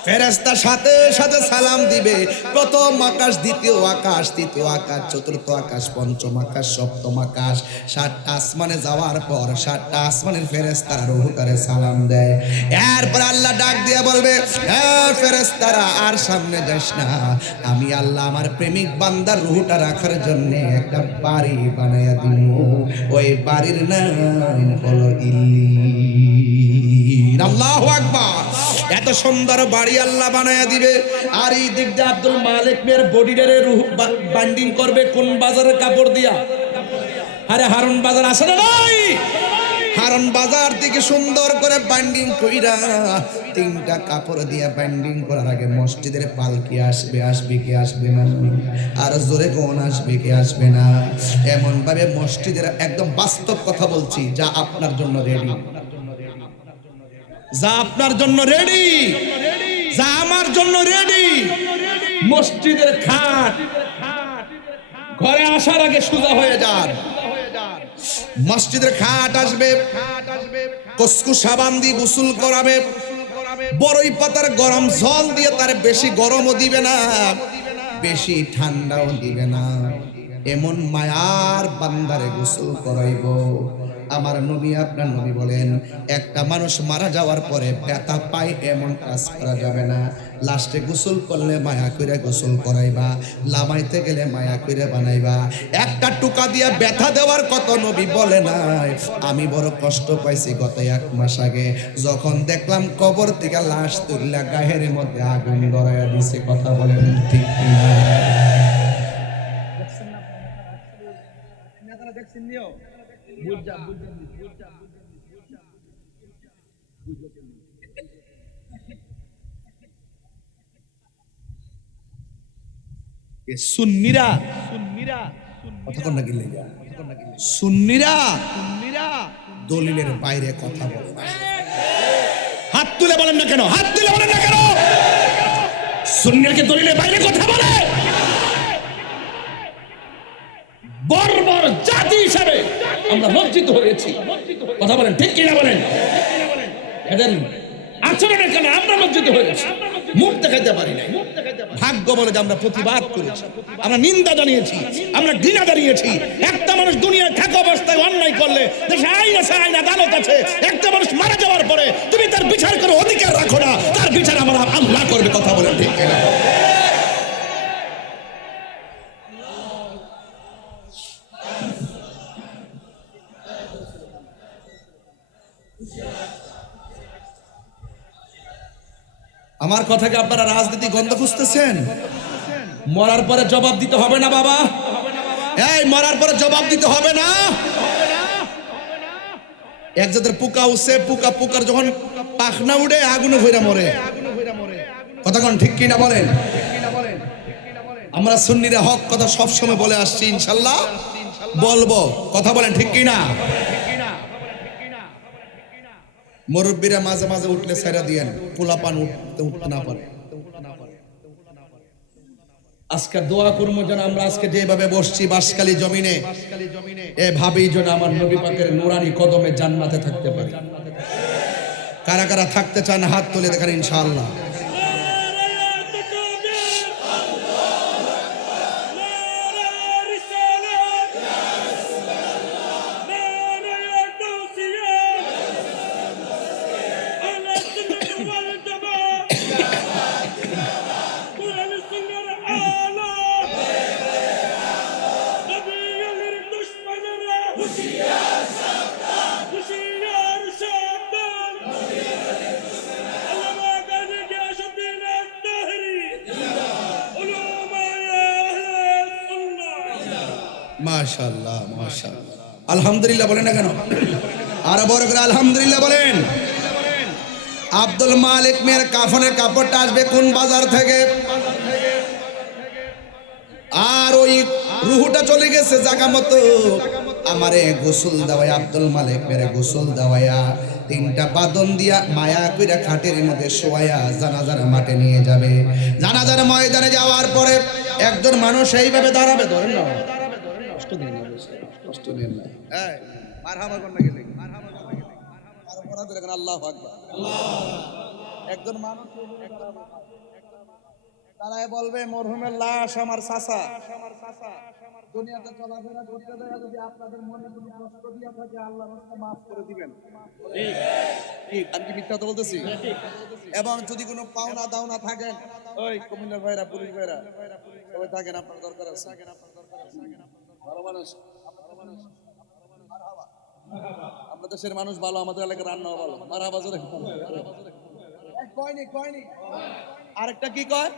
ফেরেশতা সাথে সাথে সালাম দিবে। প্রথম আকাশ, দ্বিতীয় আকাশ, তৃতীয় আকাশ, চতুর্থ আকাশ, পঞ্চম আকাশ, সপ্তম আকাশ, 7টা আসমানে যাওয়ার পর 7টা আসমানের ফেরেশতারা রুহুটারে সালাম দেয়। এরপর আল্লাহ ডাক দিয়ে বলবে, হ্যাঁ ফেরেশতারা আর সামনে যাস না, আমি আল্লাহ আমার প্রেমিক বান্দার রুহুটা রাখার জন্য একটা বাড়ি বানাইয়া দিব। ওই বাড়ির নাম হলো ইল্লিন। আল্লাহু আকবার। এত সুন্দর বাড়ি আল্লাহ বানায়া দিবে। আর এই দিক দিয়ে আব্দুল মালিক মেয়ের বডিটারে রুহ বাইন্ডিং করবে কোন বাজারের কাপড় দিয়া? আরে হারুন বাজার আছে না নাই? হারুন বাজার থেকে সুন্দর করে বাইন্ডিং কইরা 3টা কাপড় দিয়া বাইন্ডিং করার আগে মসজিদের পালকি আসবে, আসবে কি আসবে না? আর জোরে কোন আসবে কি আসবে না? এমন ভাবে মসজিদের একদম বাস্তব কথা বলছি, যা আপনার জন্য রেডি, যা আপনার জন্য রেডি, যা আমার জন্য রেডি। মসজিদের খাট ঘরে আসার আগে সোজা হয়ে যান। মসজিদের খাট আসবে, কসকু সাবান দিয়ে গোসল করাবে, বড়ই পাতার গরম জল দিয়ে তার বেশি গরমও দিবে না, বেশি ঠান্ডাও দিবে না। এমন মায়ার বান্দারে গোসল করাইব। আমার নবী, আপনার নবী বলেন, একটা মানুষ মারা যাওয়ার পরে ব্যথা পায় এমন কাজ করা যাবে না। লাস্টে গোসল করলে মায়া করে গোসল করাইবা, লামাইতে গেলে মায়া করে বানাইবা। একটা টুকা দিয়ে ব্যথা দেওয়ার কত নবী বলে নাই। আমি বড় কষ্ট পাইছি গত 1 মাস আগে, যখন দেখলাম কবর থেকে লাশ তুললা গায়ের মধ্যে আগুন ধরাইয়া দিছে। কথা বলেন ঠিক কিনা? সুন্নিরা দলিলের বাইরে কথা বলে না। হাত তুলে বলেন না কেন? হাত তুলে বলেন না কেন? সুন্নিরাকে দলিলের বাইরে কথা বলে? বর্বর জাতি হিসাবে আমরা লজ্জিত হয়েছি। কথা বলেন ঠিক কিনা বলেন? এদের আচরণের কারণে আমরা লজ্জিত হয়েছি, মুখ দেখাতে পারি নাই। ভাগ্য বলে যে আমরা প্রতিবাদ করেছি, আমরা নিন্দা জানিয়েছি, আমরা ঘৃণা জানিয়েছি। একটা মানুষ দুনিয়ায় থাকা অবস্থায় অন্যায় করলে দেশে আইন আছে, আইন আদালত আছে। একটা মানুষ মারা যাওয়ার পরে তুমি তার বিচার করে অধিকার রাখো না, তার বিচার আমরা আল্লাহ করবে। কথা বলেন ঠিক কিনা? আমার কথাকে আপনারা রাজনীতি গন্ধ খুঁজতেছেন? মরার পরে জবাব দিতে হবে না বাবা, এই মরার পরে জবাব দিতে হবে না। এক জাতের পোকা উঠছে, পোকার যখন পাখনা উঠে আগুনে ভইরা মরে। কথা কোন ঠিক কিনা বলেন? আমরা সুন্নিরা হক কথা সবসময় বলে আসছি, ইনশাল্লাহ বলবো। কথা বলেন ঠিক কিনা? মুরব্বীরা মাঝে মাঝে উঠলে ছেড়ে দিয়েন, পোলাপান উঠতে না পারে। আজকে দোয়া করবো যেন আমরা আজকে যেভাবে বসছি বাঁশখালী জমিনে এভাবেই যেন আমার নবী পাকের নুরানি কদমে জান্নাতে থাকতে পারি। কারা কারা থাকতে চান হাত তুলে দেখান ইনশাআল্লাহ। মাশাআল্লাহ মাশাআল্লাহ, আলহামদুলিল্লাহ বলেন না কেন? আর বড় করে আলহামদুলিল্লাহ বলেন। আব্দুল মালিক মেয়ের কাফনের কাপড়টা আসবে কোন বাজার থেকে? আর ওই রুহুটা চলে গেছে জায়গা মতো। আমারে গোসল দেওয়ায় আব্দুল মালিক মেয়ের গোসল দেওয়ায়া তিনটা বাদন দিয়া মায়া কইরা খাটের মধ্যে শোয়ায়া জানাজার মাঠে নিয়ে যাবে। জানাজার ময়দানে যাওয়ার পরে একজন মানুষ এইভাবে দাঁড়াবে, ধরেন না কষ্ট দেন না, কষ্ট দেন না, এই মারহাবা কোন না গেলে মারহাবা কোন না গেলে আর পড়া ধরে কেন আল্লাহু আকবার। একজন মানুষ তারাই বলবে মরহুমের লাশ আমার চাচা। দুনিয়াতে চলাফেরা করতে যায় যদি আপনাদের মনে কোনো কষ্ট দিয়া থাকে আল্লাহ রাস্তা maaf করে দিবেন। ঠিক ঠিক, আমি কি মিথ্যা কথা বলতেছি? এবং যদি কোনো পাওনা দাওনা থাকেন, ওই কুমিল্লার ভাইরা পুলিশ ভাইরা সবাই থাকেন, আপনার দরকার আছে। ভালো মানুষ, আমরা দেশের মানুষ ভালো, আমাদের এলাকার রান্নাও ভালো। মারহাবা জোরে কয়নি কয়নি। আরেকটা কি কয়?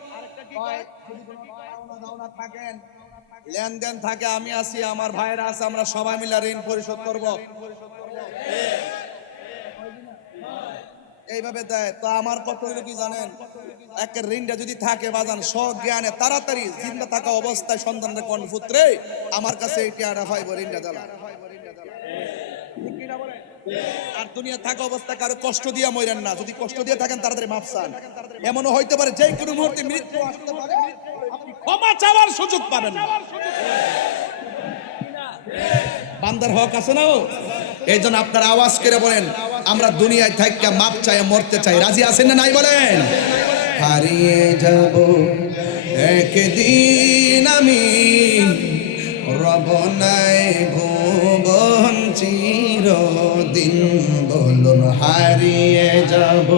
যদি কোনো পাওনা দাওনা থাকেন, লেনদেন থাকে, আমি আছি, আমার ভাইরা আছে, আমরা সবাই মিলে ঋণ পরিশোধ করব। এইভাবে দেয়। তো আমার কত হলো কি জানেন? একটা ঋণটা যদি থাকে বাজান সজ্ঞানে তাড়াতাড়ি জিন্দা থাকা অবস্থায় সন্তানরা কোন পুত্রে আমার কাছে এই টিয়াটা পাইব, ঋণটা দিলাম। আর দুনিয়া থাকা অবস্থা কারো কষ্ট দিয়া মরেন না। যদি কষ্ট দিয়ে থাকেন তাড়াতাড়ি মাফ চান। এমনও হইতে পারে যে কোনো মুহূর্তে মৃত্যু আসতে পারে, আপনি ক্ষমা চাওয়ার সুযোগ পাবেন না। বান্দার হক আছে না? এই জন্য আপনারা আওয়াজ করে বলেন আমরা দুনিয়ায় থাইকা মাপ চাই, মরতে চাই। রাজি আছেন না নাই বলেন? হারিয়ে যাব একদিন আমি, রব নাই ভুবন চিরদিন। বলুন হারিয়ে যাব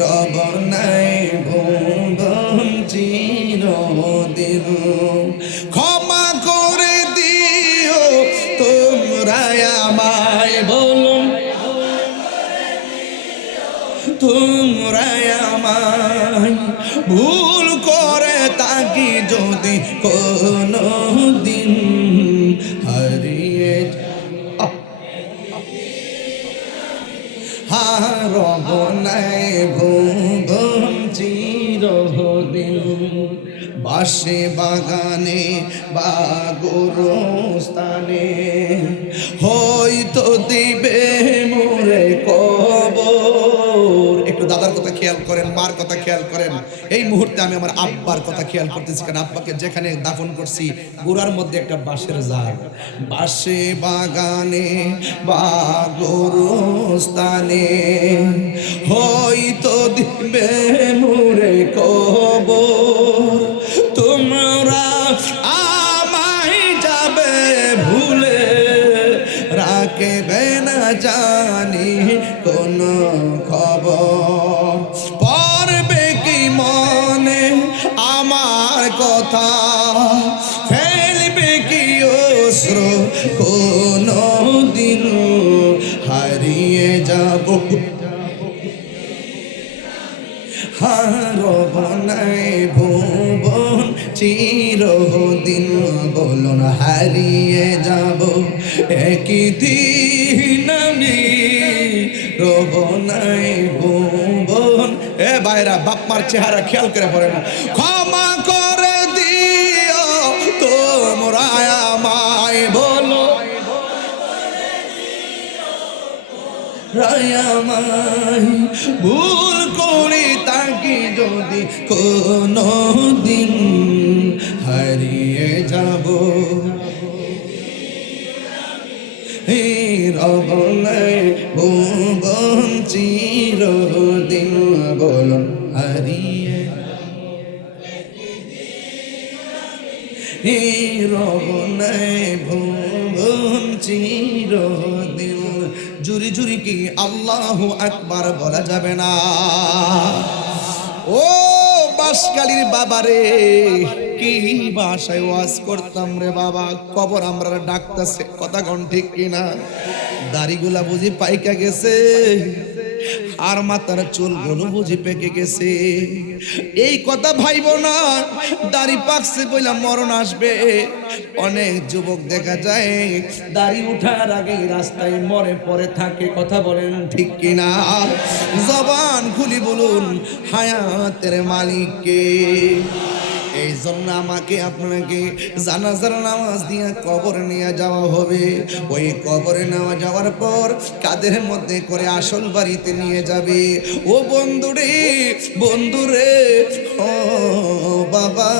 রব নাই ভুবন চিরদিন। ক্ষমা করে দিও তোমরা আমায়, বলুন তোমরা আমায়, ভুল করে তাকি যদি কোনো দিন হারিয়ে হারব নাই ভুবন চিরদিন। বাসে বাগানে বা গোরস্থানে হয়তো দিবে মোরে কবর। একটু দাদার কথা খেয়াল করেন, মার কথা খেয়াল করেন। এই মুহূর্তে আমি আমার আব্বার কথা খেয়াল করতেছি, কারণ আব্বাকে যেখানে দাফন করছি গোড়ার মধ্যে একটা বাঁশের জার। বাসে বাগানে বা গোরস্থানে হয়তো দিবে মোরে কবর। তোমরা আমায় যাবে ভুলে, রাখবে না জানি কোন খবর। পড়বে কি মনে আমার কথা, ফেলবে কি অশ্রু কোনো দিন হারিয়ে যাব হারব নাই ভুবন চিরদিন। বলুন হারিয়ে যাব একদিন আমি, রব নাই ভুবন। এ ভাইরা বাপ মার চেহারা খেয়াল করে পড়ে না। ক্ষমা করে দিও তোমরা আমায়, বলো রায়ামাই, ভুল করি তাকি কোনো দিন হারিয়ে যাব রবনে ভুবন চিরদিন বলুন হারিয়ে রবনে ভুবন চিরদিন জুরি জুরি কি আল্লাহু আকবার বলা যাবে না? ও বাঁশখালীর বাবা রে, কি ভাষায় ওয়াজ করতাম রে বাবা, কবর আমরা ডাকতেছে, কথা কোন ঠিক কিনা? দাড়িগুলা বুঝি পাইকা গেছে, আর মাথার চুলগুলো বুঝি পেকে গেছে। এই কথা ভাইব না, দাড়ি পাকছে বইলা মরণ আসবে। অনেক যুবক দেখা যায় দাড়ি উঠার আগে রাস্তায় মরে পড়ে থাকে, কথা বলেন ঠিক কিনা? জবান খুলি বলুন হায়াতের মালিককে। এই জন্য আমাকে আপনাকে জানাজার নামাজ দিয়ে কবরে নিয়ে যাওয়া হবে। ওই কবরে নেওয়া যাওয়ার পর কাদের মধ্যে করে আসল বাড়িতে নিয়ে যাবে। ও বন্ধুরে, বন্ধুরে, ও বাবা,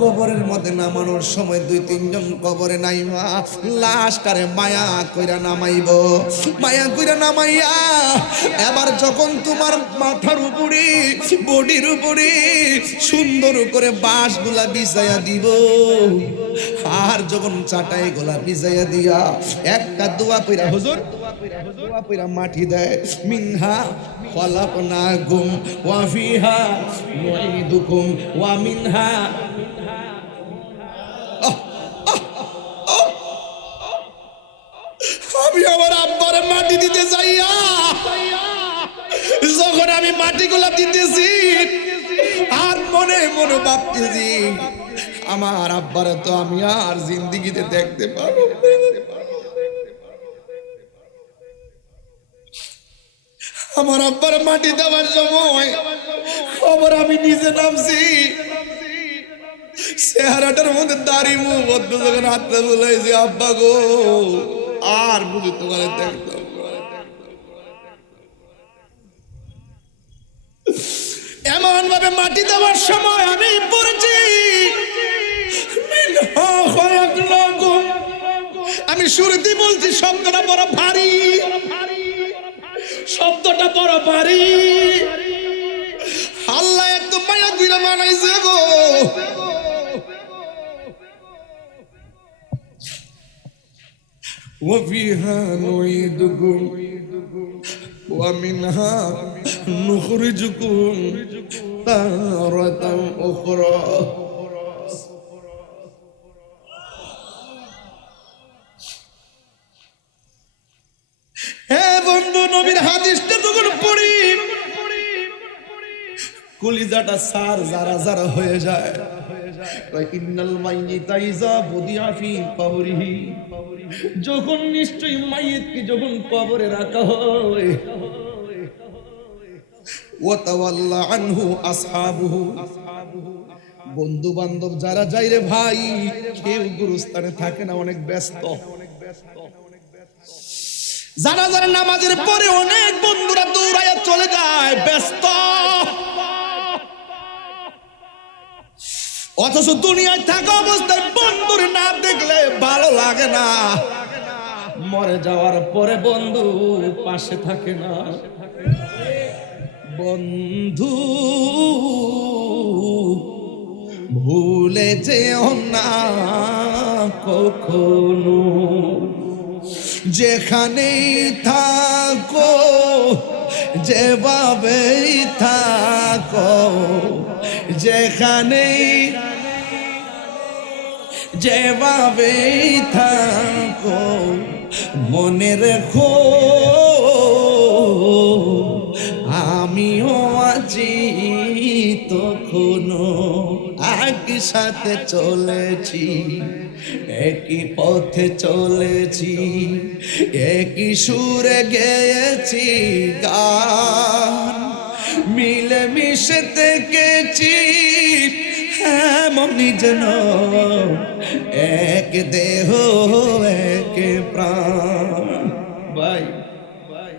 কবরের মধ্যে নামানোর সময় 2-3 জন কবরে নাইমা লাশটারে মায়া কইরা নামাইব। মায়া কইরা নামাইয়া এবার যখন তোমার মাথার উপরে বডির উপরে সুন্দর করে বাঁশগুলা বিছাইয়া দিব, আর যখন চাটাই গোলা বিছাইয়া দিয়া একটা দোয়া কইরা হুজুর দোয়া কইরা মাটি দেয়, মিনহা খলাকনাকুম ওয়া ফিহা নুঈদুকুম ওয়া মিনহা। আমি আমার আব্বারে মাটি দিতে যাইয়া যখন আমি মাটিগুলা দিতেছি আর মনে মনে ভাবতেছি আমার আব্বারে তো আমি আর জিন্দেগিতে দেখতে পারবো। আমার আব্বার মাটি দেওয়ার সময় খবর আমি নিজে নামছি, চেহারাটার মধ্যে দাড়ি মুখ বদ্ধ, যখন হাতটা বলেছি আব্বা গো আর বুঝি তোমার দেখতাম। এমন ভাবে মাটি দেওয়ার সময় আমি পড়েছি, আমি শুরুতে বলছি শব্দটা বড় ভারী, শব্দটা বড় ভারী। আল্লাহ এত মায়া কইরা বানাইছে গো। وفيها نعيدكم ومنها نخرجكم تارة أخرى। হে বন্ধু, নবীর হাদিসটা যখন পড়ি কলিজাটা সার জারা জারা হয়ে যায়। ইন্নাল মাইয়িতা ইযা বুদিআ ফি কবরিহি, যখন নিশ্চয়ই মাইয়িতকে যখন কবরে রাখা হয়, ওয়া তাওয়াল্লা আনহু আসহাবুহু, বন্ধু বান্ধব যারা যায় রে ভাই, কেউ গুরুস্থানে থাকে না, অনেক ব্যস্ত। জানাজার নামাজের পরে অনেক বন্ধুরা দৌড়াইয়া চলে যায়, ব্যস্ত। অথচ দুনিয়ায় থাকা অবস্থায় বন্ধুর না দেখলে ভালো লাগে না, মরে যাওয়ার পরে বন্ধু পাশে থাকে না। বন্ধু ভুলে যেও না কখনো, যেখানেই থাকো যেভাবেই থাকো, যেভাবেই থাকো, মনে রেখো আমিও আছি তখনো, একসাথে চলেছি, একই পথে চলেছি, একই সুরে গেয়েছি গান, মিলে মিশে থেকেছি এমনই যেন এক দেহ এক প্রাণ। ভাই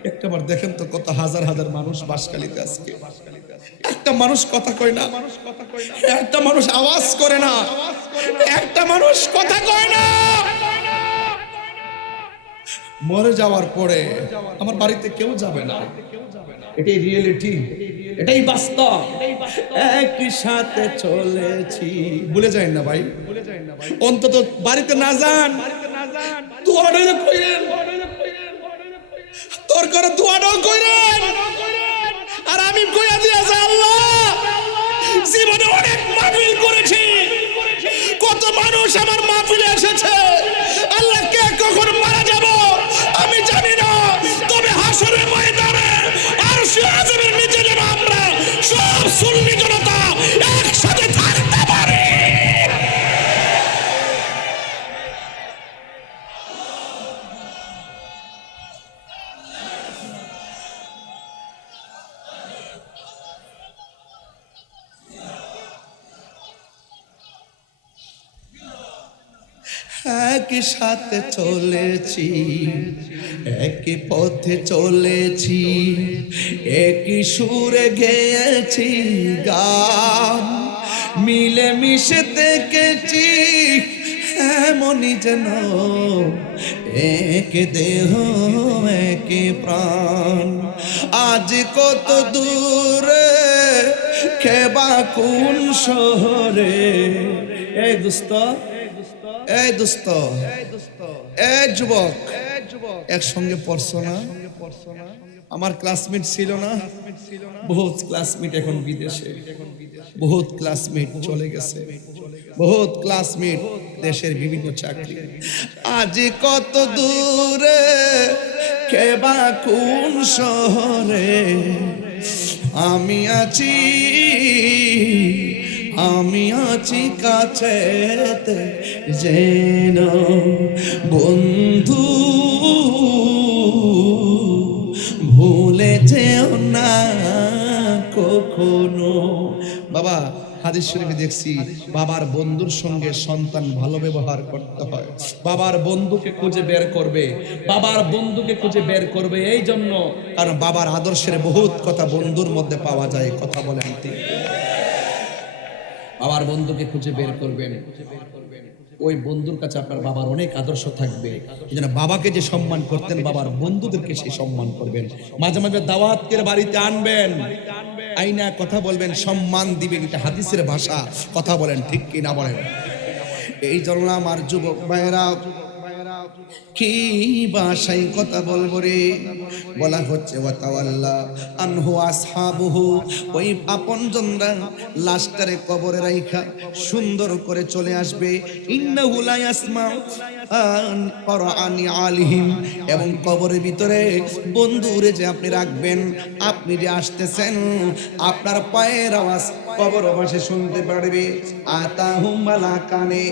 একটাবার দেখেন তো কত হাজার হাজার মানুষ বাঁশখালীতে আজকে। একটা মানুষ কথা কয় না, একটা মানুষ আওয়াজ করে না, একটা মানুষ কথা কয় না। মরে যাওয়ার পরে আমার বাড়িতে কেউ যাবে না, এটাই রিয়েলিটি, এটাই বাস্তব। একই সাথে চলেছি, ভুলে যাই না ভাই, অন্তত বাড়িতে না যান, দোয়াটা কইরেন, তোর করে দোয়াটাও কইরেন। আর আমি কইয়া দিয়েছি, আল্লাহ জীবনে অনেক মাহফিল করেছি, কত মানুষ আমার মাহফিলে এসেছে, আল্লাহ কে কখন মারা যাব আমি জানি না, তবে হাসরের ময়দানে আরশে আযমের নিচে যেন আমরা সব সুন্নি জনতা একসাথে থাকতে পারি। একই সাথে চলেছি, একই পথে চলেছি, একই সুরে গেয়েছি গান, মিলে মিশে দেখেছি এমনই যেন এক দেহ এক প্রাণ। আজ কত দূরে, খেবা কোন শহরে, এই দোস্ত, এই দোস্ত, এই যুবক, একসঙ্গে পড়ছো না? আমার ক্লাসমেট ছিল না? বহুত ক্লাসমেট এখন বিদেশে, বহুত ক্লাসমেট চলে গেছে, বহুত ক্লাসমেট দেশের বিভিন্ন চাকরি। আজ কত দূরে, কেবা কোন শহরে, আমি আছি, আমি আছি কাছেতে, যেন বন্ধু ভুলে যেও না কখনো। বাবা, হাদিস শরীফে দেখছি বাবার বন্ধুর সঙ্গে সন্তান ভালো ব্যবহার করতে হয়। বাবার বন্ধুকে খুঁজে বের করবে, বাবার বন্ধুকে খুঁজে বের করবে এই জন্য, কারণ বাবার আদর্শের বহুত কথা বন্ধুর মধ্যে পাওয়া যায়। কথা বলেন ঠিক? বাবার বন্ধুকে খুঁজে বের করবেন, ওই বন্ধুর কাছে আপনার বাবার অনেক আদর্শ থাকবে। এইজন্য বাবাকে যে সম্মান করতেন, বাবার বন্ধুদেরকে সেই সম্মান করবেন। মাঝে মাঝে দাওয়াত করে বাড়িতে আনবেন, আইনা কথা বলবেন, সম্মান দিবেন। এটা হাদিসের ভাষা। কথা বলেন ঠিক কি না বলেন? এই জন্য আমার যুবক ভাইরা, কি ভাষায় কথা বলবো রে? বলা হচ্ছে ওয়াতাওয়াল্লা আনহু আসহাবুহু, ওই আপনজনরা লাশটারে কবরে রাইখা সুন্দর করে চলে আসবে। ইন্নাহু লা ইয়াসমাউ আন করাআনি আলিহিম, এবং কবরের ভিতরে বন্ধুরে যে আপনি রাখবেন, আপনি যে আসতেছেন, আপনার পায়ের আওয়াজ কবর পাশে শুনতে পারবে। আতাহুম মালাকানে,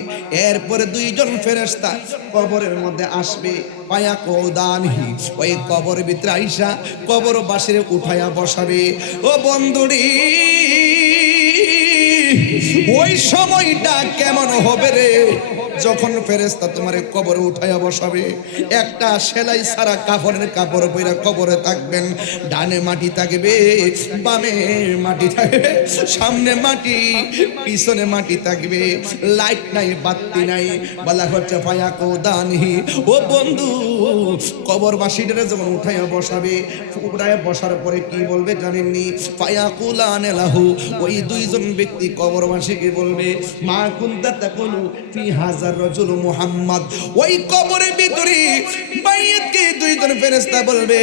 এরপরে দুইজন ফেরেশতা কবরের মধ্যে আসবে। পায়া কৌদানহি, ওই কবর ভিতরে আইসা কবর বাসিরে উঠায়া বসাবে। ও বন্ধুরি, ওই সময়টা কেমন হবে রে, যখন ফেরেশতা তোমারে কবরে উঠায়া বসাবে। একটা সেলাই সারা কাপড়ের কাপড় পইরা কবরে থাকবেন। ডানে মাটি থাকবে, বামে মাটি থাকবে, সামনে মাটি, পিছনে মাটি থাকবে, লাইট নাই, বাতি নাই। বলা হচ্ছে পায়া কৌদানহি, ও বন্ধু, কবরবাসীদের যখন উঠায়া বসাবে, উঠায়া বসার পরে কি বলবে জানেননি? পায়া কুলানে লাহু, ওই দুইজন ব্যক্তি কবরবাসীকে বলবে, মা কুনতা তাকুলু ফি হাজার রাজুল মুহাম্মদ। ওই কবরের ভিতরে মাইয়াতকে দুইজন ফেরেশতা বলবে,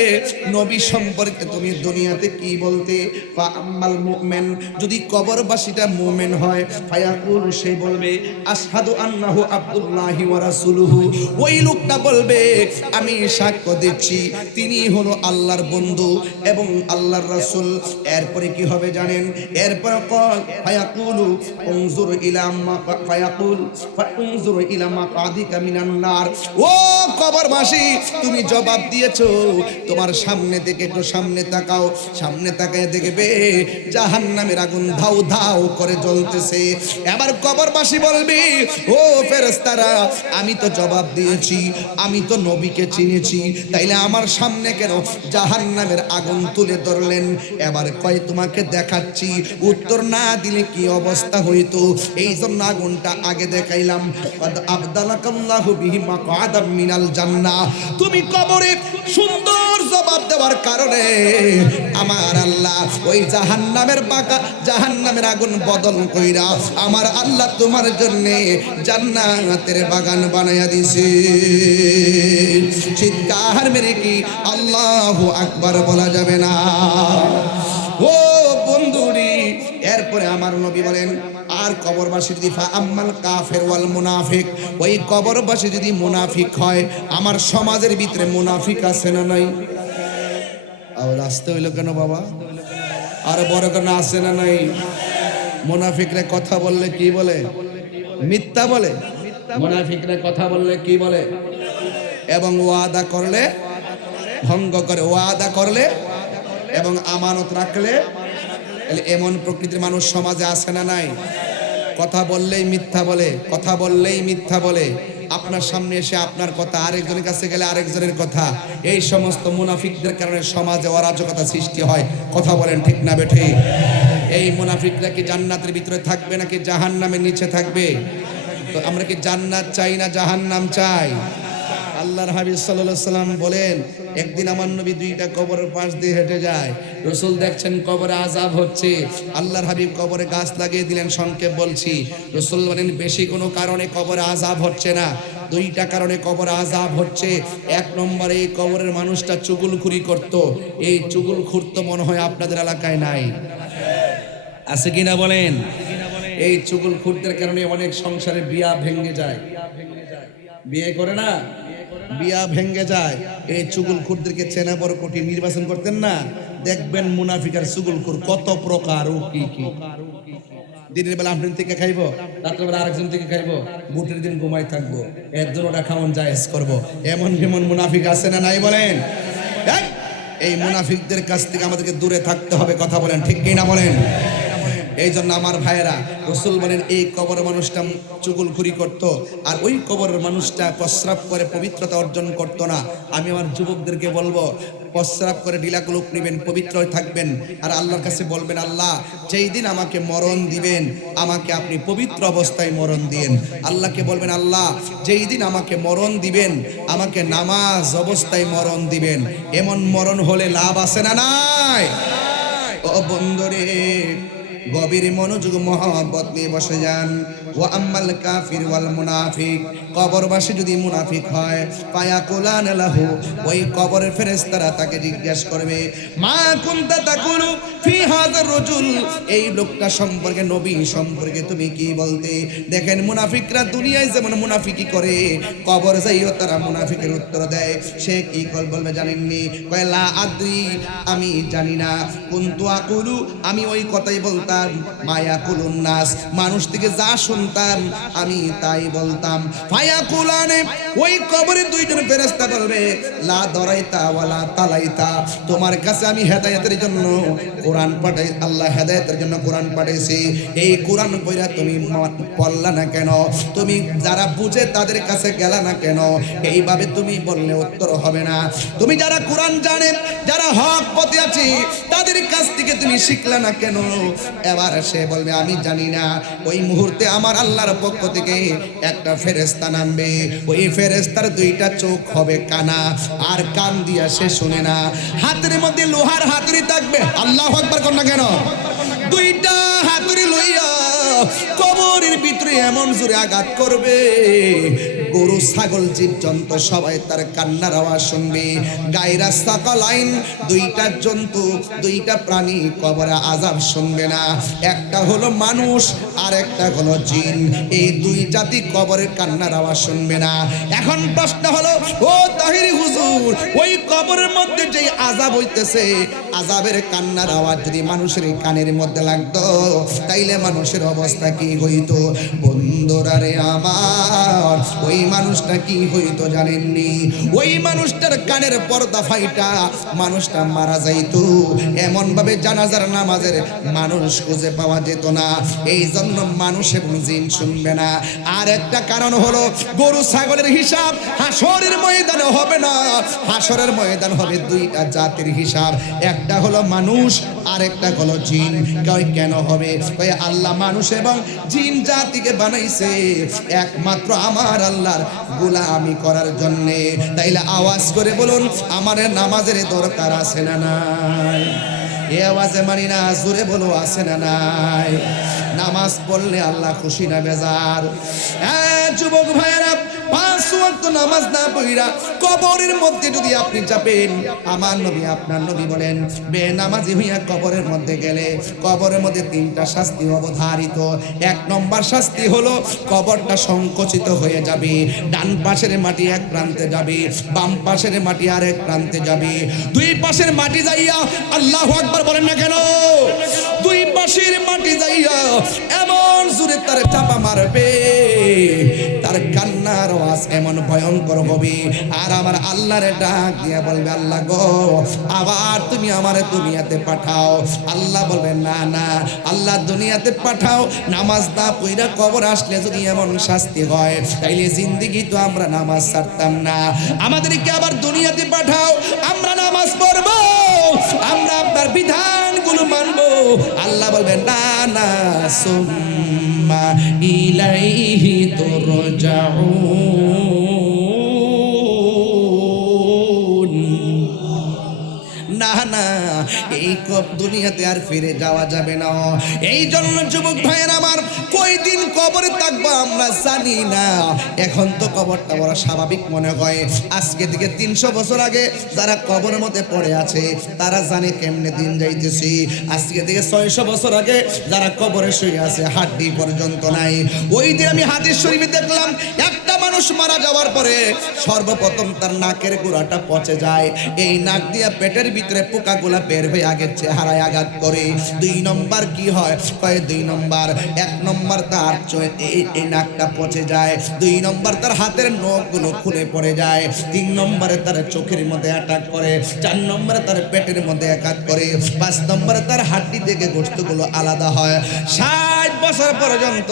নবী সম্পর্কে তুমি দুনিয়াতে কি বলতে? ফা আম্মাল মুমিন, যদি কবরবাসীটা মুমিন হয়, ফায়াকুল, সে বলবে আশহাদু আন্নাহু আব্দুল্লাহি ওয়া রাসূলুহু। ওই লোকটা বলবে, আমি সাক্ষ্য দিচ্ছি তিনি হলো আল্লাহর বন্ধু এবং আল্লাহর রাসূল। এরপরে কি হবে জানেন? এরপর কল ফায়াকুলু উনজুর ইলা মা, ফায়াকুল ফাউনজুর ইলা মাকাদিকা মিনান নার। ও কবরবাসী, তুমি জবাব দিয়েছো, তোমার সামনে থেকে একটু সামনে তাকাও, সামনে তাকায় দেখবে জাহান্নামের আগুন ধাউ ধাউ করে জ্বলতেছে। এবার কবরবাসী বলবে, ও ফেরেশতারা, আমি তো জবাব দিয়েছি, আমি তো নবীকে চিনেছি, তাইলে আমার সামনে কেন জাহান্নামের আগুন তুলে ধরলেন? এবার কয়, তোমাকে দেখাচ্ছি, উত্তর না দিলে কি অবস্থা হইতো, এই জন্য আগুনটা আগে দেখাইলাম। আবদালাকাল্লাহু বিহি মাকআদাম মিনাল জান্নাহ। তুমি কবরে সুন্দর জবাব দেওয়ার কারণে আমার আল্লাহ ওই জাহান্নামের আগুন বদল কইরা আমার আল্লাহ তোমার জন্য জান্নাতের বাগান বানায়া দিছে। চিৎকার মেরে কি আল্লাহু আকবার বলা যাবে না? ও বন্ধুরি, এরপরে আমার নবী বলেন, আর কবরবাসী যদি আম্মাল কাফের ওয়াল মুনাফিক, ওই কবরবাসী যদি মুনাফিক হয়, আমার সমাজের ভিতরে মুনাফিক আছে না নাই? আর আসতে হইল কেন বাবা? আর বড় কেন আছে না নাই? মুনাফিকরা কথা বললে কি বলে? মিথ্যা বলে। মুনাফিকরা কথা বললে কি বলে? এবং ওয়াদা করলে ভঙ্গ করে, ওয়াদা করলে এবং আমানত রাখলে। এমন প্রকৃতির মানুষ সমাজে আছে না নাই? কথা বললেই মিথ্যা বলে, কথা বললেই মিথ্যা বলে। আপনার সামনে এসে আপনার কথা, আরেকজনের কাছে গেলে আরেকজনের কথা। এই সমস্ত মুনাফিকদের কারণে সমাজে অরাজকতা সৃষ্টি হয়। কথা বলেন ঠিক না বেঠে? এই মুনাফিকরা কি জান্নাতের ভিতরে থাকবে নাকি জাহান্নামের নিচে থাকবে? তো আমরা কি জান্নাত চাই না জাহান্নাম চাই? আল্লাহর হাবিব সাল্লাল্লাহু আলাইহি সাল্লাম বলেন, একদিন আমার নবী দুইটা কবরের পাশ দিয়ে হেঁটে যায়। রাসূল দেখছেন কবরে আযাব হচ্ছে। আল্লাহর হাবিব কবরে গাছ লাগিয়ে দিলেন। সংক্ষেপ বলছি, রাসূল বলেন বেশি কোনো কারণে কবরে আযাব হচ্ছে না, দুইটা কারণে কবরে আযাব হচ্ছে। এক নম্বরে এই কবরের মানুষটা চুগলখুরি করত। এই চুগলখুর তো মনে হয় আপনাদের এলাকায় নাই, আছে কিনা বলেন? এই চুগলখুরদের কারণে অনেক সংসারে বিয়া ভেঙে যায়। বিয়ে করে না, বিয়া ভেঙে যায়। এই চুগলখুরদেরকে চেনা বড় কঠিন। নির্বাচন করতেন না, দেখবেন মুনাফিক আর চুগলখুর কত প্রকার ও কি কি। দিনের বেলা আপনার থেকে খাইবো, রাত্রে বেলা আরেকজন থেকে খাইবো, বুটের দিন ঘুমাই থাকবো, এর জন্য ওটা খাওয়ান জায়েজ করবো। এমন মুনাফিক আছে না নাই বলেন? এই মুনাফিকদের কাছ থেকে আমাদেরকে দূরে থাকতে হবে। কথা বলেন ঠিক কিনা বলেন? এই জন্য আমার ভাইয়েরা, রাসূল বলেন এই কবরের মানুষটা চুগলখুরি করত, আর ওই কবরের মানুষটা প্রস্রাব করে পবিত্রতা অর্জন করত না। আমি আমার যুবকদেরকে বলবো, প্রস্রাব করে ঢিলাকুলুক নেবেন, পবিত্র থাকবেন, আর আল্লাহর কাছে বলবেন, আল্লাহ যেই দিন আমাকে মরণ দিবেন, আমাকে আপনি পবিত্র অবস্থায় মরণ দিয়েন। আল্লাহকে বলবেন, আল্লাহ যেই দিন আমাকে মরণ দিবেন, আমাকে নামাজ অবস্থায় মরণ দিবেন। এমন মরণ হলে লাভ আছে না নাই? ও বন্ধুরে, গভীর মনোযোগ মহব্বত নিয়ে বসে যান। ওয়া আম্মাল কাফির ওয়াল মুনাফিক, কবরবাসী যদি মুনাফিক হয়, ফায়াকুলান লাহু, ওই কবরের ফেরেশতারা তাকে জিজ্ঞাসা করবে, মা কুনতা তাকুলু ফি হাযার রাজুল, এই লোকটা সম্পর্কে, নবী সম্পর্কে তুমি কি বলতে? দেখেন মুনাফিকরা দুনিয়ায় যেমন মুনাফিকি করে, কবর যাইও তারা মুনাফিকের উত্তর দেয়। সে কি বলবে জানেননি? কয় লা আদ্রি, আমি জানি না। কুনতু আকুলু, আমি ওই কথাই বলতাম, মায়াকুলুন নাস, মানুষ থেকে যা শুনতাম আমি তাই বলতাম। ফায়াকুলানে, ওই কবরে দুইজন ফেরেশতা বলবে, লা দরাইতা ওয়ালা তালাইতা, তোমার কাছে আমি হেদায়েতের জন্য কোরআন পাঠাই, আল্লাহ হেদায়েতের জন্য কোরআন পাঠাইছি, এই কোরআন পড়া তুমি পড়লা না কেন? তুমি যারা বুঝে তাদের কাছে গেলা না কেন? এইভাবে তুমি বললে উত্তর হবে না। তুমি যারা কোরআন জানে, যারা হক পথে আছে, তাদের কাছ থেকে তুমি শিখলা না কেন? এবার সে বলবে আমি জানি না। ওই মুহূর্তে আমার আল্লাহর পক্ষ থেকে একটা ফেরেশতা নামবে। ওই ফেরেশতার দুইটা চোখ হবে কানা, আর কান দিয়া সে শুনে না। হাতের মধ্যে লোহার হাতুড়ি থাকবে, আল্লাহু আকবার কর না কেন? দুইটা হাতুড়ি লইয়া কবরের ভিতরে এমন জোরে আঘাত করবে, গরু ছাগল জীবজন্তু সবাই তার কান্নার আওয়াজ শুনবে। গায়রা সাকালাইন, দুইটা জন্তু, দুইটা প্রাণী কবরে আযাব শুনবে না। একটা হলো মানুষ আর একটা হলো জিন। এই দুই জাতি কবরের কান্নার আওয়াজ শুনবে না। এখন প্রশ্ন হলো, ও তাহিরি হুজুর, ওই কবরের মধ্যে যে আযাব হইতেছে, আযাবের কান্নার আওয়াজ যদি মানুষের কানের মধ্যে লাগতো, তাইলে মানুষের অবস্থা কি হইতো? বন্ধুরা রে আমার, ওই ওই মানুষটা কি হইতো জানেননি? ওই মানুষটার কানের পর্দা ফাইটা মানুষটা মারা যাইতো। এমন ভাবে জানাজার নামাজের মানুষ খুঁজে পাওয়া যেত না। এই জন্য মানুষ এবং জিন শুনবে না। আর একটা কারণ হলো গরু ছাগলের হিসাব হাসরের ময়দানে হবে না। হাসরের ময়দান হবে দুইটা জাতির হিসাব, একটা হলো মানুষ আর একটা হলো জিন। কেন হবে? আল্লাহ মানুষ এবং জিন জাতিকে বানাইছে একমাত্র আমার আল্লাহর গোলামি করার জন্য। তাইলে আওয়াজ করে বলুন, আমার নামাজের দরকার আছে না নাই? এ আওয়াজে মানি না, জোরে বলো আছে না নাই? নামাজ পড়লে আল্লাহ খুশি না বেজার? হ্যাঁ যুবক ভাইয়েরা, 5 ওয়াক্ত নামাজ না পড়িরা কবরের মধ্যে যদি আপনি যাবেন, আমার নবী আপনার নবী বলেন বেনামাজি হইয়া কবরের মধ্যে গেলে কবরের মধ্যে 3টা শাস্তি অবধারিত। 1 নম্বর শাস্তি হলো কবরটা সংকুচিত হয়ে যাবে। ডান পাশের মাটি এক প্রান্তে যাবে, বাম পাশের মাটি আরেক প্রান্তে যাবে। 2 পাশের মাটি যাইয়া আল্লাহু আকবার বলেন না কেন? 2 পাশের মাটি যাইয়া এমন জোরে তার চাপা মারবে, তার কান্নার আওয়াজ এমন ভয়ঙ্কর হবে। আর আমার আল্লাহর ডাক দিয়া বলবে, আল্লাহ গো আবার তুমি আমারে দুনিয়াতে পাঠাও। আল্লাহ বলবে না না, আল্লাহ দুনিয়াতে পাঠাও। নামাজ না পড়া কবর আসলে যদি এমন শাস্তি হয়, তাইলে জিন্দেগি তো আমরা নামাজ ছাড়তাম না। আমাদেরকে আবার দুনিয়াতে পাঠাও, আমরা নামাজ পড়বো, আমরা আপনার বিধানগুলো মানবো। আল্লাহ বলবে না না, সুম্মা ইলাইহি তুরজাউন। না না, এই দুনিয়াতে আর ফিরে যাওয়া যাবে না। এই জন্য যুবক ভাইয়ের আমার, কয়দিন কবরে থাকবো আমরা জানি না। এখন তো কবরটা বড় স্বাভাবিক মনে হয়। আজকে থেকে 300 বছর আগে যারা কবরের মধ্যে পড়ে আছে তারা জানে কেমনে দিন যাইতেছি। আজকে থেকে 600 বছর আগে যারা কবরে শুয়ে আছে হাড্ডি পর্যন্ত নাই। ওই দিন আমি হাদিস শরীফে দেখলাম, একটা মানুষ মারা যাওয়ার পরে সর্বপ্রথম তার নাকের গোড়াটা পচে যায়। এই নাক দিয়া পেটের ভিতরে পোকাগুলা বের হয়ে আগের চেহারায় আঘাত করে। 2 নম্বর কি হয়? 2 নম্বর, 1 নম্বর তার এই নাকটা পচে যায়। 2 নম্বর তার হাতের নখগুলো খুলে পড়ে যায়। 3 নম্বরে তার চোখের মধ্যে অ্যাটাক করে। 4 নম্বরে তার পেটের মধ্যে আঘাত করে। 5 নম্বরে তার হাড্ডি থেকে গোশতগুলো আলাদা হয়। 60 বছর পর্যন্ত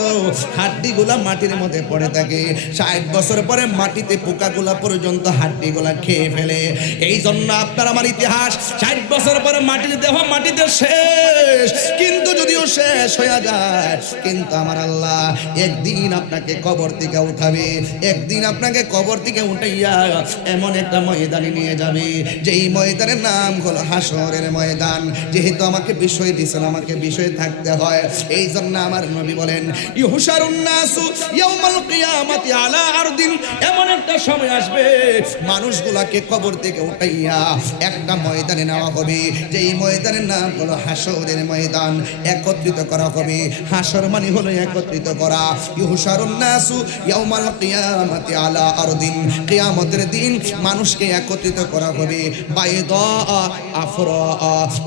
হাড্ডিগুলা মাটির মধ্যে পড়ে থাকে। 60 বছর পরে মাটিতে পোকাগুলা পর্যন্ত হাড্ডিগুলা খেয়ে ফেলে। এই জন্য আপনার আমার ইতিহাস 60 বছর পরে মাটিতে দেহ মাটিতে শেষ। কিন্তু যদিও শেষ হয়ে যায়, কিন্তু আমার আল্লাহ একদিন আপনাকে কবর থেকে উঠাবে। একদিন আপনাকে কবর থেকে উঠাইয়া এমন একটা ময়দানে নিয়ে যাবে, যেই ময়দানের নাম হলো হাসরের ময়দান। যেহেতু আমাকে বিষয় দিয়েছেন, আমাকে বিষয় থাকতে হয়। এই জন্য আমার নবী বলেন, ইউহশারুন নাসু ইয়াউমাল কিয়ামাতি আলা আরদিন। এমন একটা সময় আসবে মানুষগুলাকে কবর থেকে উঠাইয়া একটা ময়দানে নেওয়া হবে, যেই ময়দানের নাম হলো হাসরের ময়দান। একত্রিত করা হবে। হাসর মানে হলো একত্রিত করা। ইউহশারুন নাসু ইয়াউমাল কিয়ামাতি আলা আরদিন। কিয়ামতের দিন মানুষকে একত্রিত করা হবে। বাইদা আফরা।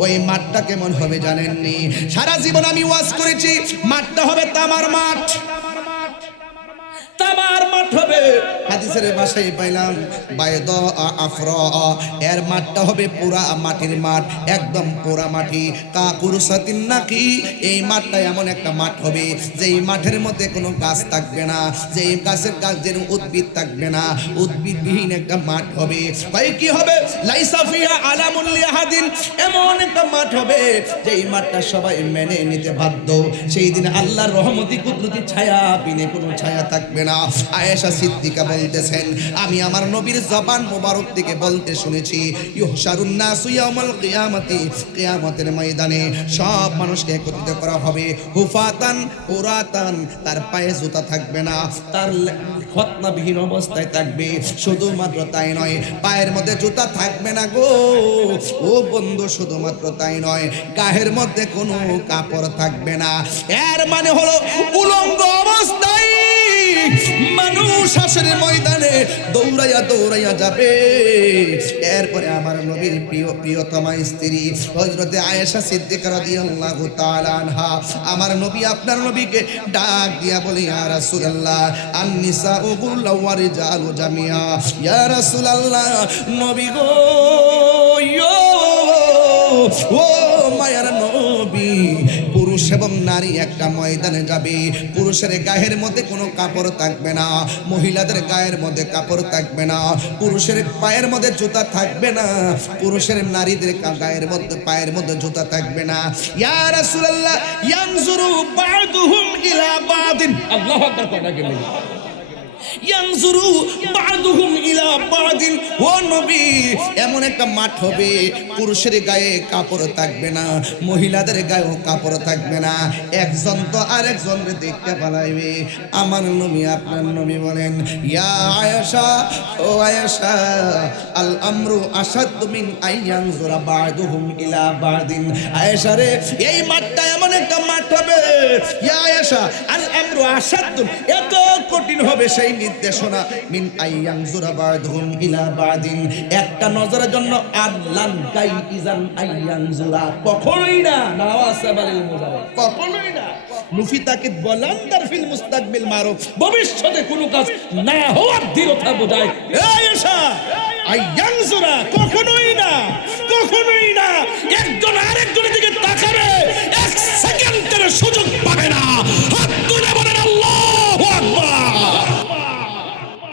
ওই মাঠটা কেমন হবে জানেননি? সারা জীবন আমি ওয়াজ করেছি, মাঠটা হবে তামার মাঠ। তামার মাঠ হবে। হাদিসের ভাষায় পাইলাম বাইদা আফরা। এর মাঠটা হবে পুরা মাটির মাঠ, একদম পুরা মাটি। কাকুরসাতিন নাকি। এই মাঠটা এমন একটা মাঠ হবে যেই মাঠের মধ্যে কোনো গাছ থাকবে না, যেই গাছের যেন উদ্ভিদ থাকবে না, উদ্ভিদবিহীন একটা মাঠ হবে। ভাই কি হবে? লাইসা ফিহা আলামুল লিহাদিন। এমন একটা মাঠ হবে যেই মাঠটা সবাই মেনে নিতে বাধ্য। সেই দিন আল্লাহর রহমতি কুদরতি ছায়া বিনে কোনো ছায়া থাকবে না। আয়েশা সিদ্দিকা বলতেছেন, আমি আমার নবীর জবান মোবারক থেকে বলতে শুনেছি, ইউহশারুন নাসু ইয়াউমাল কিয়ামাতি। কিয়ামতের ময়দানে সব মানুষকে একত্রিত করা হবে। হুফাতান উরাতান। তার পায়ে জুতা থাকবে না, তার খতনাবিহীন অবস্থায় থাকবে। শুধুমাত্র তাই নয়, পায়ের মধ্যে জুতা থাকবে না গো ও বন্ধু। শুধুমাত্র তাই নয়, গায়ের মধ্যে কোনো কাপড় থাকবে না। এর মানে হলো উলঙ্গ অবস্থায় মানুষ হাসরের ময়দানে দৌড়াইয়া দৌড়াইয়া যাবে। এরপরে আমার নবীর প্রিয়তমা স্ত্রী হযরতে আয়েশা সিদ্দিকা রাদিয়াল্লাহু তাআলা আনহা আমার নবী আপনার নবীকে ডাক দিয়া বলে, ইয়া রাসূলুল্লাহ আন-নিসাউ কুল্লু ওয়া রিজালু জামিয়া। ইয়া রাসূলুল্লাহ নবী গো, ও মায়ার নবী, পুরুষ এবং নারী একটা ময়দানে যাবে। পুরুষের গায়ের মধ্যে কোনো কাপড় থাকবে না, মহিলাদের গায়ের মধ্যে কাপড় থাকবে না, পুরুষের পায়ের মধ্যে জুতা থাকবে না, পুরুষের নারীদের গায়ের মধ্যে পায়ের মধ্যে জুতা থাকবে না। ইয়া রাসূলুল্লাহ ইয়ানজুরু বা'দুহুম ইলা বা'দিন। আল্লাহু আকবার কথা বলেন। ইয়ানজুরু বা'দুহুম ইলা বা'দিন। ও নবী, এমন একটা মাঠ হবে পুরুষের গায়ে কাপড় থাকবে না, মহিলাদের গায়েও কাপড় থাকবে না, একজন তো আরেকজনকে দেখতে পালাইবে। আমার নবী আপনার নবী বলেন, ইয়া আয়েশা, ও আয়েশা, আল আমরু আসাদ্দু মিন আইয়ানজুরা বা'দুহুম ইলা বা'দিন। আয়েশা রে, এই মাঠটা এমন একটা মাঠ হবে, ইয়া আয়েশা, আল আমরু আসাদ্দু, এত কঠিন হবে সেই নির্দেশনা, মিন আইয়ানজুরা বা'দুহুম ইলা বা'দিন, একটা নজরের জন্য আল্লান গাই ইজান আইয়ানজুরা, কখনোই না, নাওয়াসাবালিল মুজাররদ, কখনোই না। মুফি তাকিদ বলান্দার ফিল মুস্তাকবিল মারুফ, ভবিষ্যতে কোনো কাজ না হওয়ার দৃঢ়তা বোঝায়। এই আশা আইয়ানজুরা, কখনোই না, কখনোই না। একজন আরেকজনের দিকে তাকাবে,